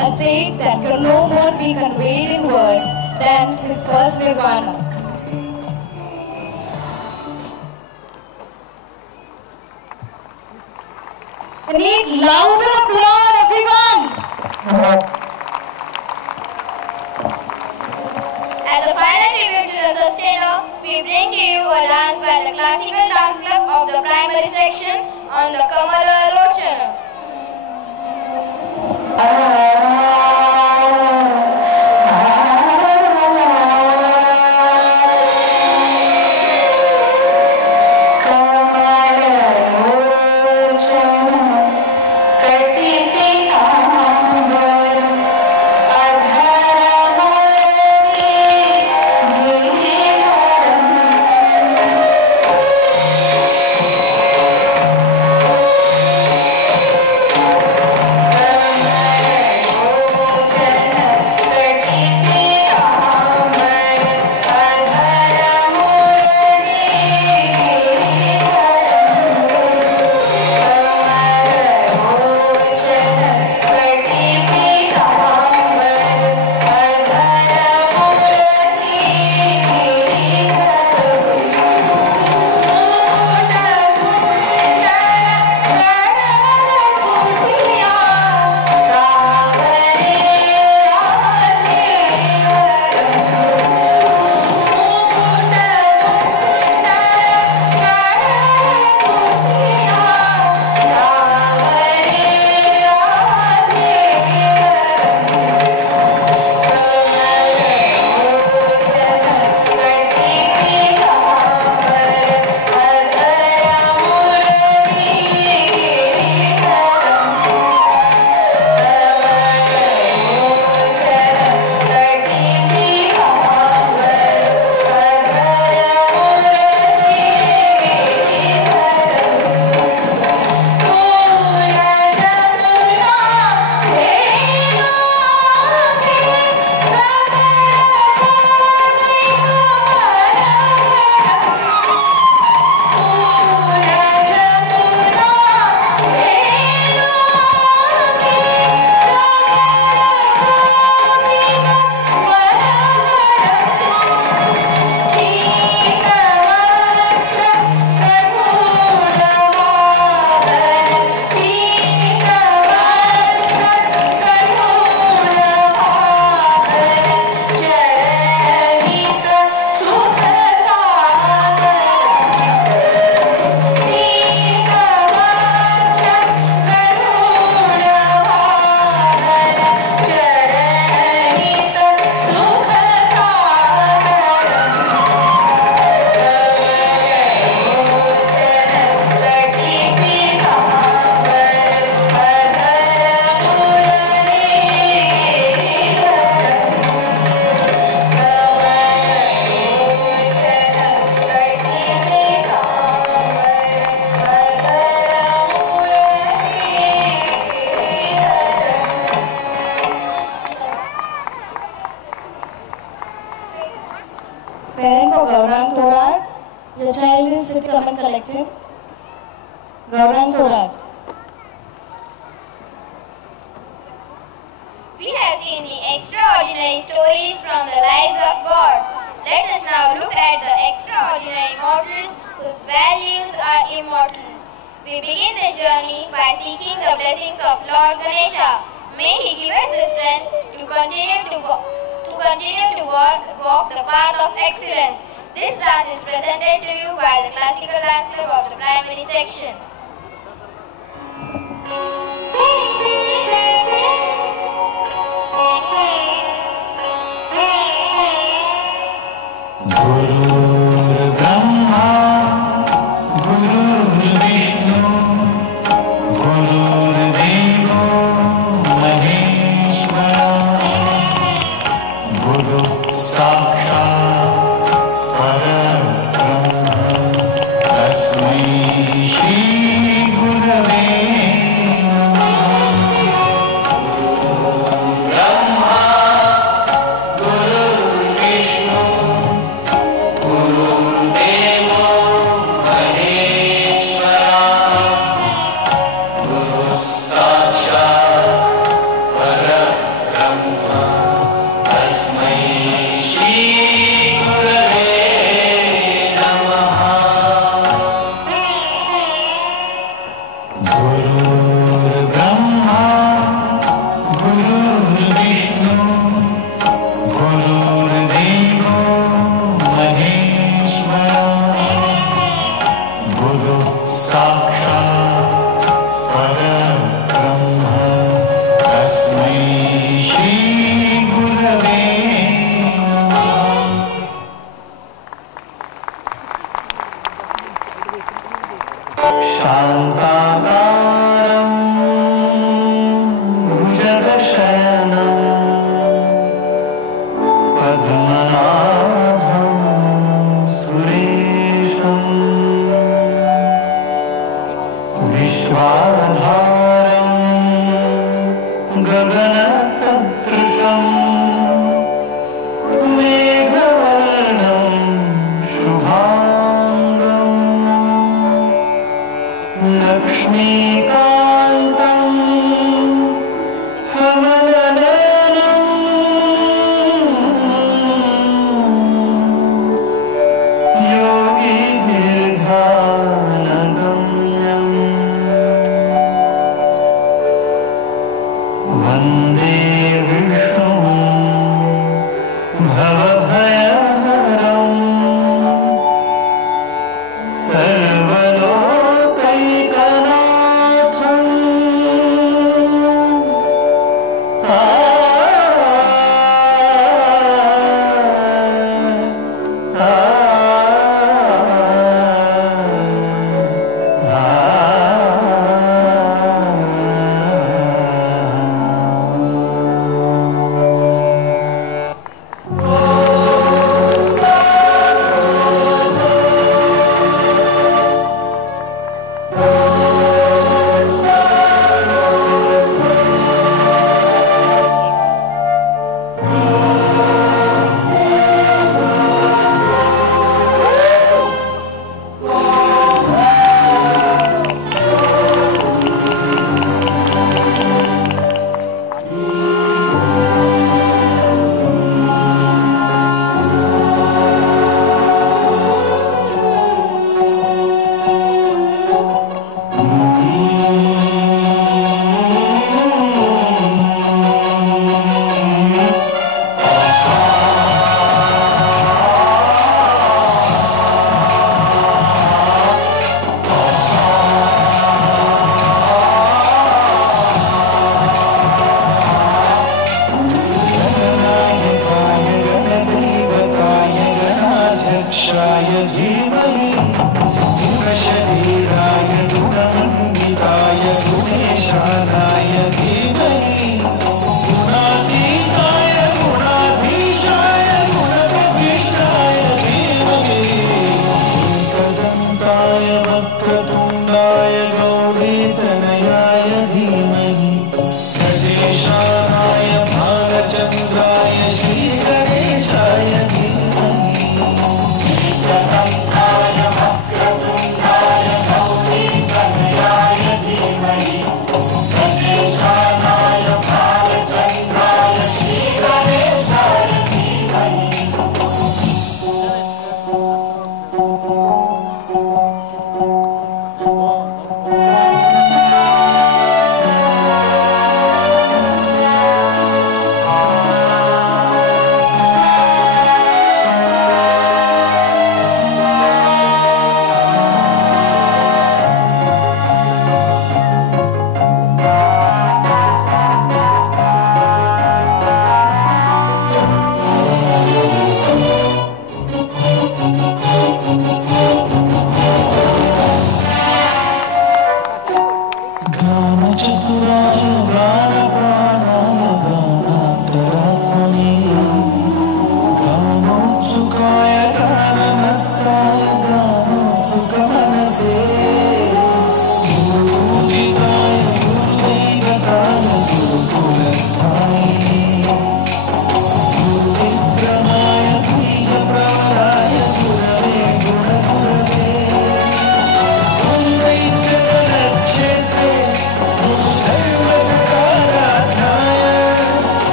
A state that can no more be conveyed in words than his first nirvana. I need louder applause, everyone! As a final tribute to the sustainer, we bring to you a dance by the Classical Dance Club of the primary section on the Kamala Rochana. Your child is come and collected. Gaurang Thorat. We have seen the extraordinary stories from the lives of gods. Let us now look at the extraordinary mortals whose values are immortal. We begin the journey by seeking the blessings of Lord Ganesha. May he give us the strength to continue to walk the path of excellence. This dance is presented to you by the Classical Dance Club of the primary section. Guru Brahma, Guru Vishnu, Guru Deva Maheshwara, Guru Sakshat Parabrahma, Tasmai Shri Gurave Lakshmi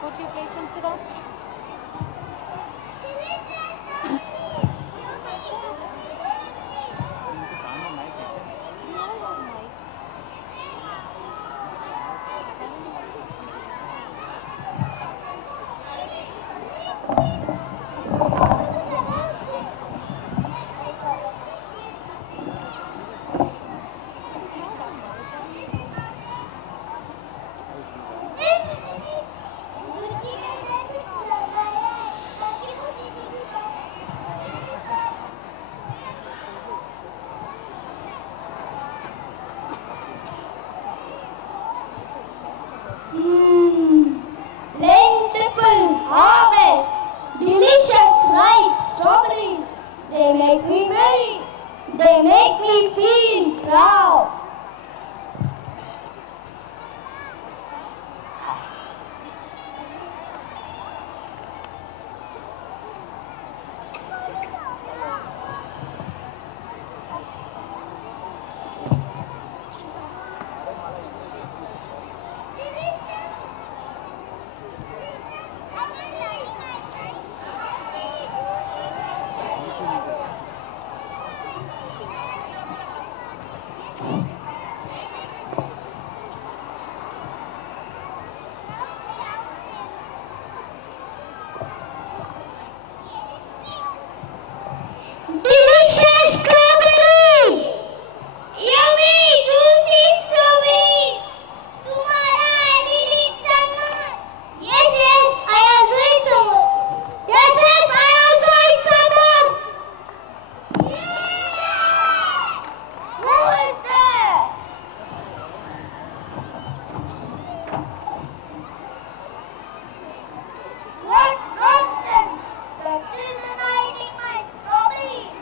Go to your place and sit down. Plentiful harvest, delicious ripe strawberries. They make me merry. They make me feel proud. Delicious strawberries! Yummy, juicy strawberries! Tomorrow I will eat some more. Yes, I also eat some more. Yes, I also eat some more. Who is there? What nonsense! The children are eating my strawberries.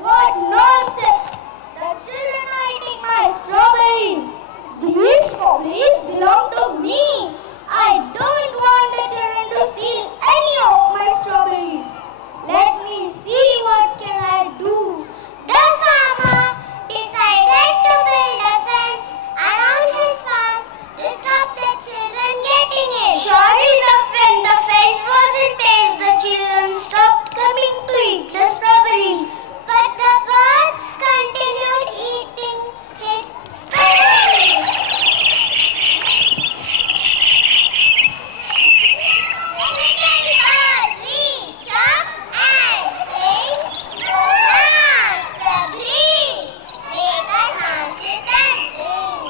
What nonsense! The children are eating my strawberries. These strawberries belong to me. I don't want the children to steal any of my strawberries. Let me see what can I do. The farmer decided to build a fence around his farm to stop the children getting in. Sure enough, when the fence was in place, the children stopped coming to eat the strawberries. But the birds continued eating his strawberries. Little birds reach up and sing, dance the breeze, make us dance and sing.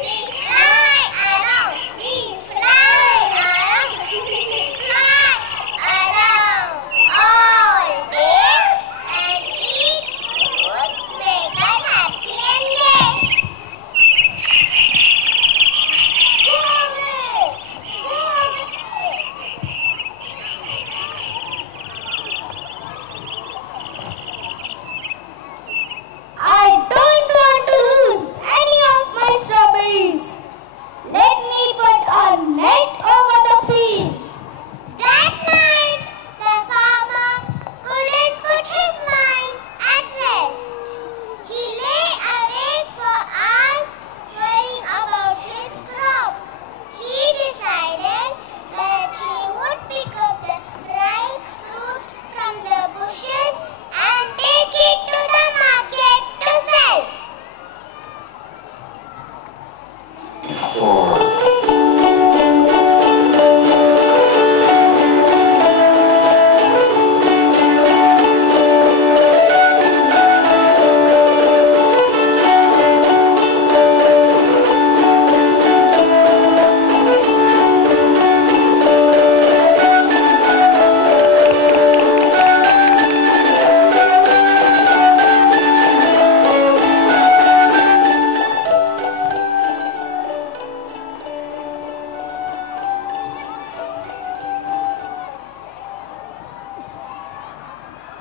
We fly around, we fly around, we fly around all day and eat food, make us happy and gay. Go away! Go away! I don't want to lose any of my strawberries. Let me put a net over the field. That night, the farmer couldn't put his mind at rest. He lay awake for hours worrying about his crop. He decided that he would pick up the ripe fruit from the bushes and take it to the market to sell.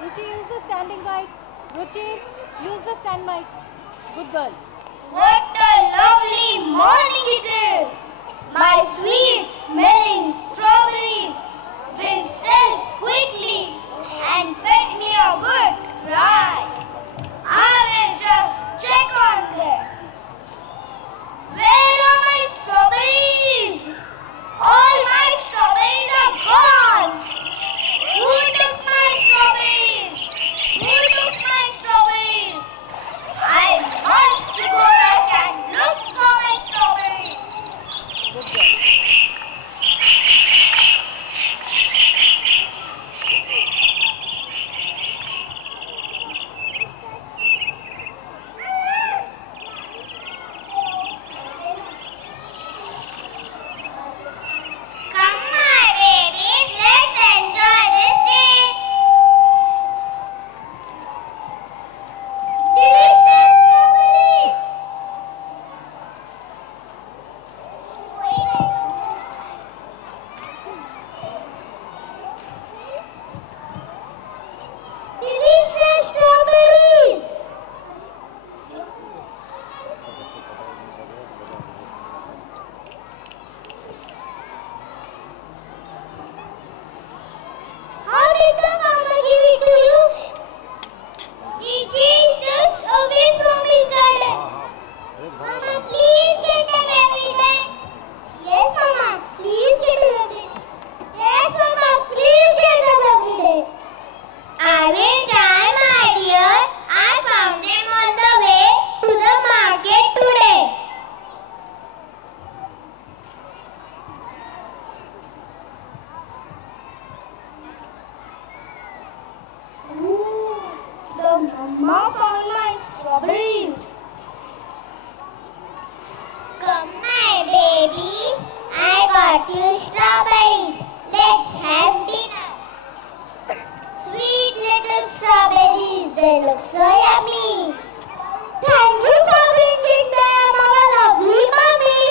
Ruchi, use the standing mic. Ruchi, use the stand mic. Good girl. What a lovely morning it is! My sweet smelling strawberries will sell quickly and fetch me a good price. I will just check on them. brought you strawberries. Let's have dinner. Sweet little strawberries, they look so yummy. Thank you for bringing them, our lovely mommy.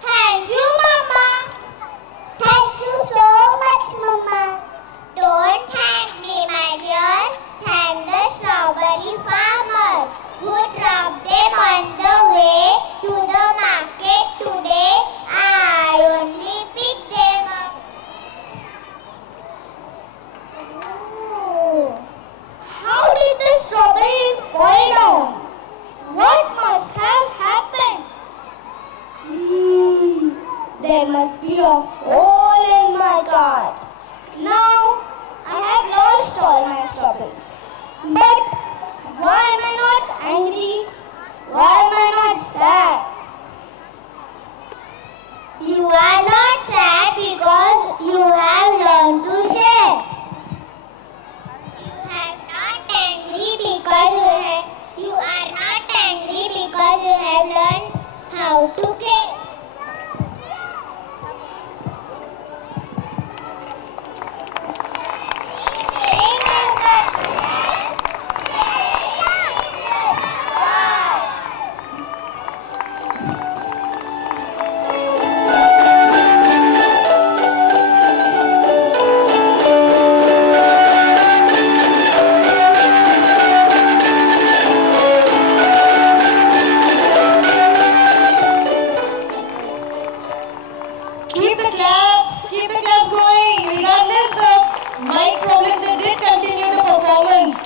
Thank you, Mama. Thank you so much, Mama. Don't thank me, my dear. Thank the strawberry farmer who dropped them on the way to the market today. I only picked them up. Ooh. How did the strawberries fall down? What must have happened? There must be a hole in my cart. Now I have lost all my strawberries. But why am I not angry? Why am I not sad? You are not sad because you have learned to share. You are not angry because you are not angry because you have learned how to care. Keep the claps going. Regardless of mic problem, they did continue the performance.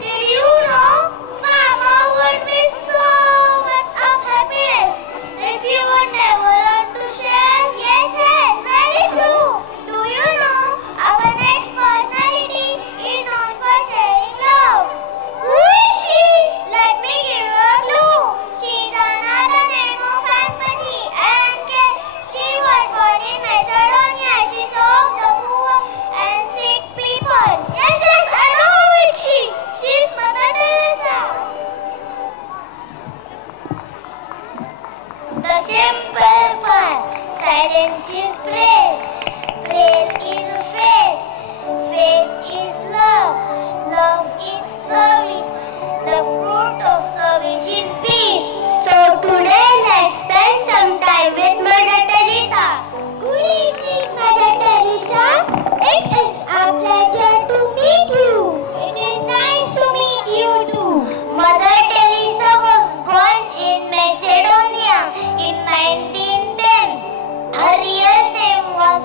Did you know Farmer would miss so much of happiness if you would never learn to share? Yes, yes, very true. Do you know our next personality is known for sharing love? Who is she? Let me give you a clue. She's another name of empathy and care. She was born in Macedonia. She served the poor and sick people. Yes, yes, I know who is she. She's Mother Teresa. The simple one. Silence is praise. Praise is faith. Faith is love. Love is service. The fruit of service is peace. So today let's spend some time with Mother Teresa. Good evening, Mother Teresa. It is a pleasure to meet you. It is nice to meet you too. Mother Teresa was born in Macedonia in 1910. Her real name was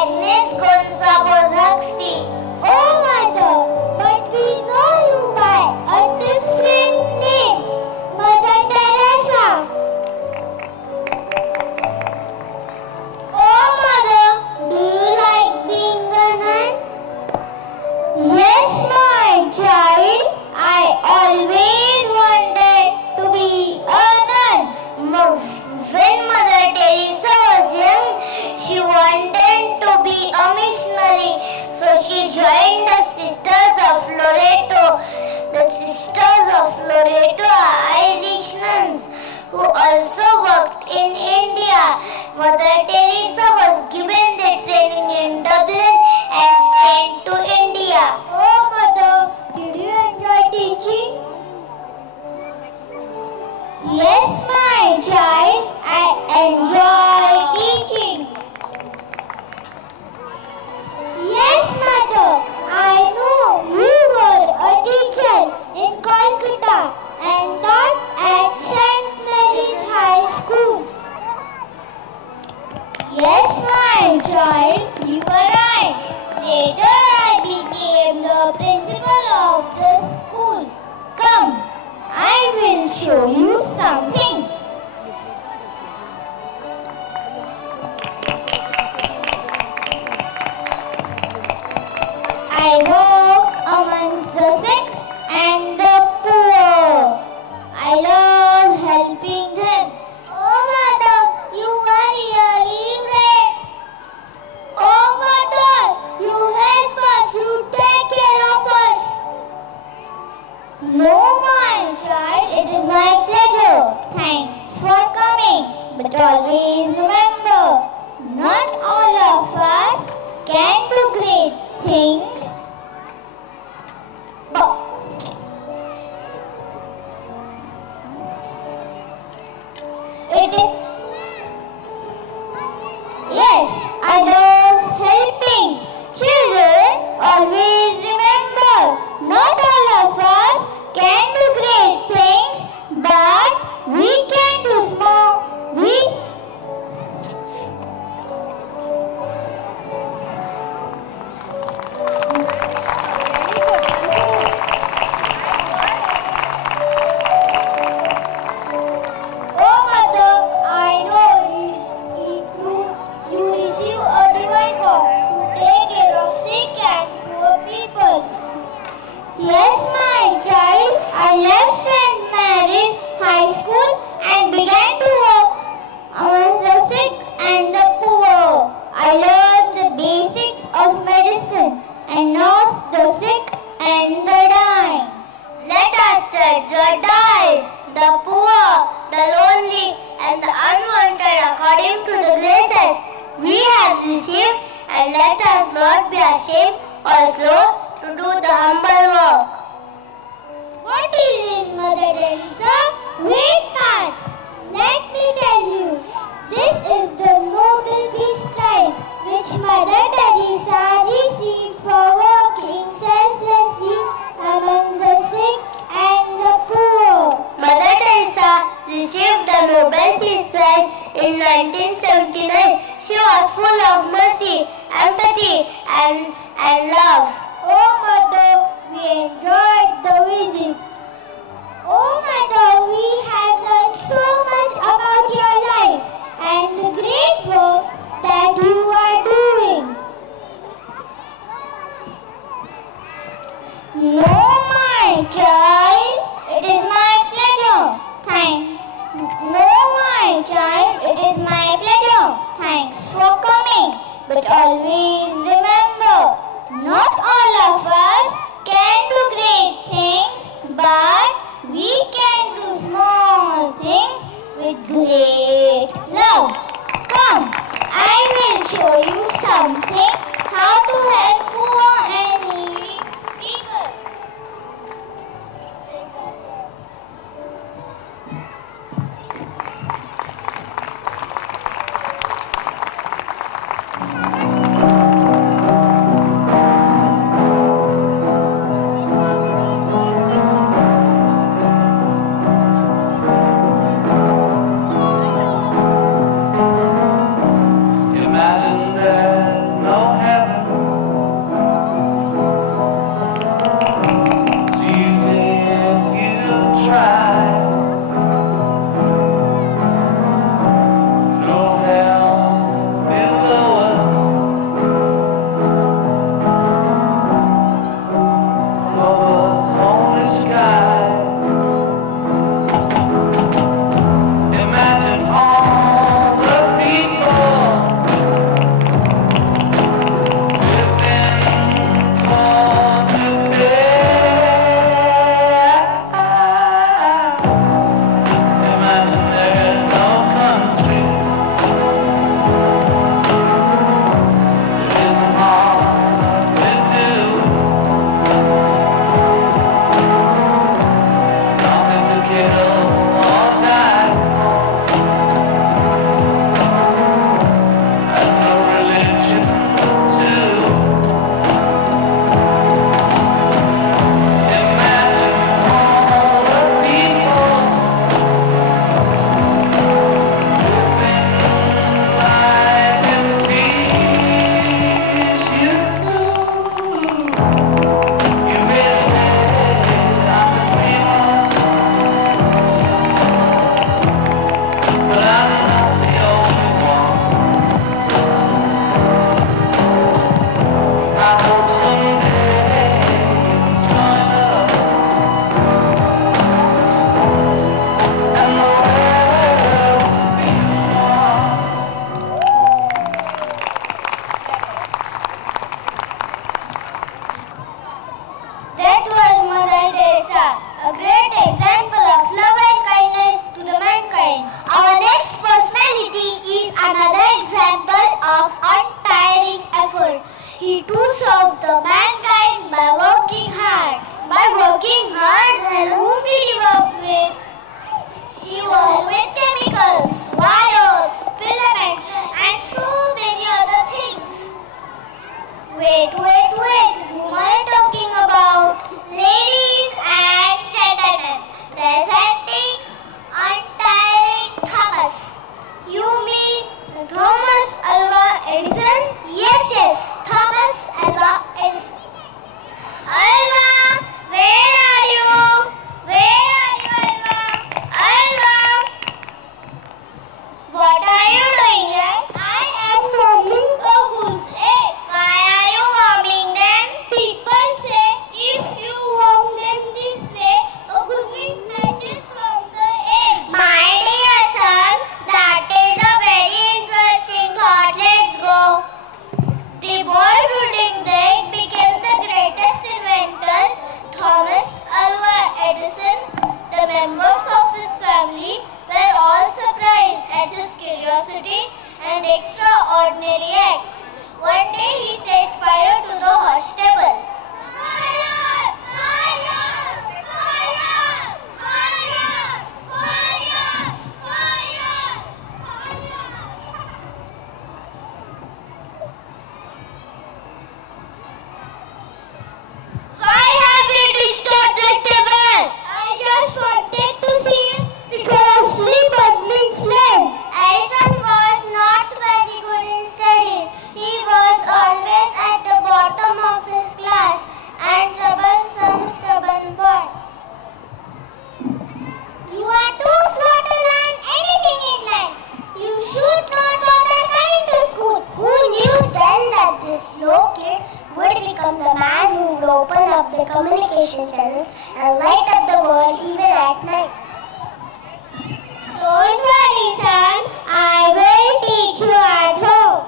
Agnes Gonçalves Huxley. Oh, Mother, but we know you by a different name, Mother Teresa. Oh, Mother, do you like being a nun? Yes, my child. I always wanted to be a nun. When Mother Teresa was young, she wanted to be a missionary. So she joined the Sisters of Loreto. The Sisters of Loreto are Irish nuns who also worked in India. Mother Teresa was given the training in Dublin and sent to India. Oh, Mother, did you enjoy teaching? Yes, my child, I enjoy teaching. Yes, Mother, I know you were a teacher in Kolkata and taught at St. Mary's High School. Yes, my child, you were right. Later I became the principal of the school. Come, I will show you something. I walk amongst the sick and the poor. I love helping them. Oh, Mother, you are really brave. Oh, Mother, you help us. You take care of us. Let us not be ashamed or slow to do the humble work. What is this, Mother Teresa? Great part. Let me tell you. This is the Nobel Peace Prize which Mother Teresa received for working selflessly among the sick and the poor. Mother Teresa received the Nobel Peace Prize in 1979. She was full of mercy, empathy and love. Oh Mother, we enjoyed the visit. Oh Mother, we have learned so much about your life and the great work that you are doing. No, my child, it is my pleasure. No, my child, it is my pleasure. Thanks for coming. But always remember, not all of us can do great things, but we can do small things with great love. Come, I will show you something how to help poor and needy people. Imagine there's no heaven. It's easy if you try. No hell below us. Above us only sky. Imagine all the people living for today. Imagine there's no country. It isn't hard to do. Nothing to kill or die for. And no religion too. Imagine all the people living life in peace. You may say I'm the dreamer, but I'm not the only one. I hope someday you'll join us, and the world will be one. That was Mother Teresa, a great example of love and kindness to the mankind. Our next personality is another example of untiring effort. He too served the mankind by working hard. Whom did he work with? He worked with chemicals, wires, filament, and so many other things. Wait, whom are you talking about? Ladies and gentlemen, presenting untiring Thomas. You mean Thomas Alva Edison? Yes, Thomas Alva Edison. Alva, where are you? Alva? Alva! What are you doing here? I am momming a goose egg. Why are you momming would become the man who would open up the communication channels and light up the world even at night. Don't worry, son. I will teach you at home.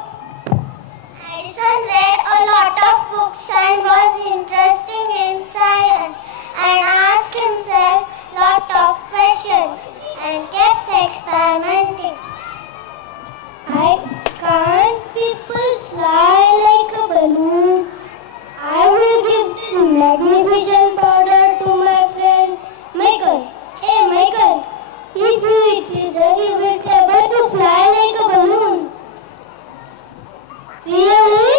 Edison read a lot of books and was interested in science and asked himself lot of questions and kept experimenting. Can't people fly like a balloon? I will give this magnificent powder to my friend Michael. Hey Michael, if you eat it, you will be able to fly like a balloon. Really?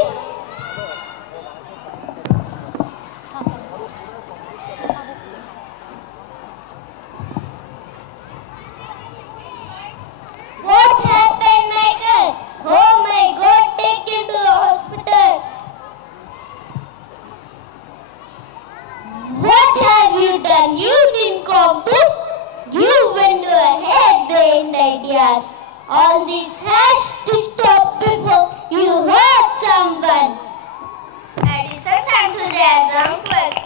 What happened, Michael? Oh my God, take him to the hospital. What have you done, you nincompoop? You went to a hair-brained ideas. All this has to stop before you hurt someone. Edison's enthusiasm was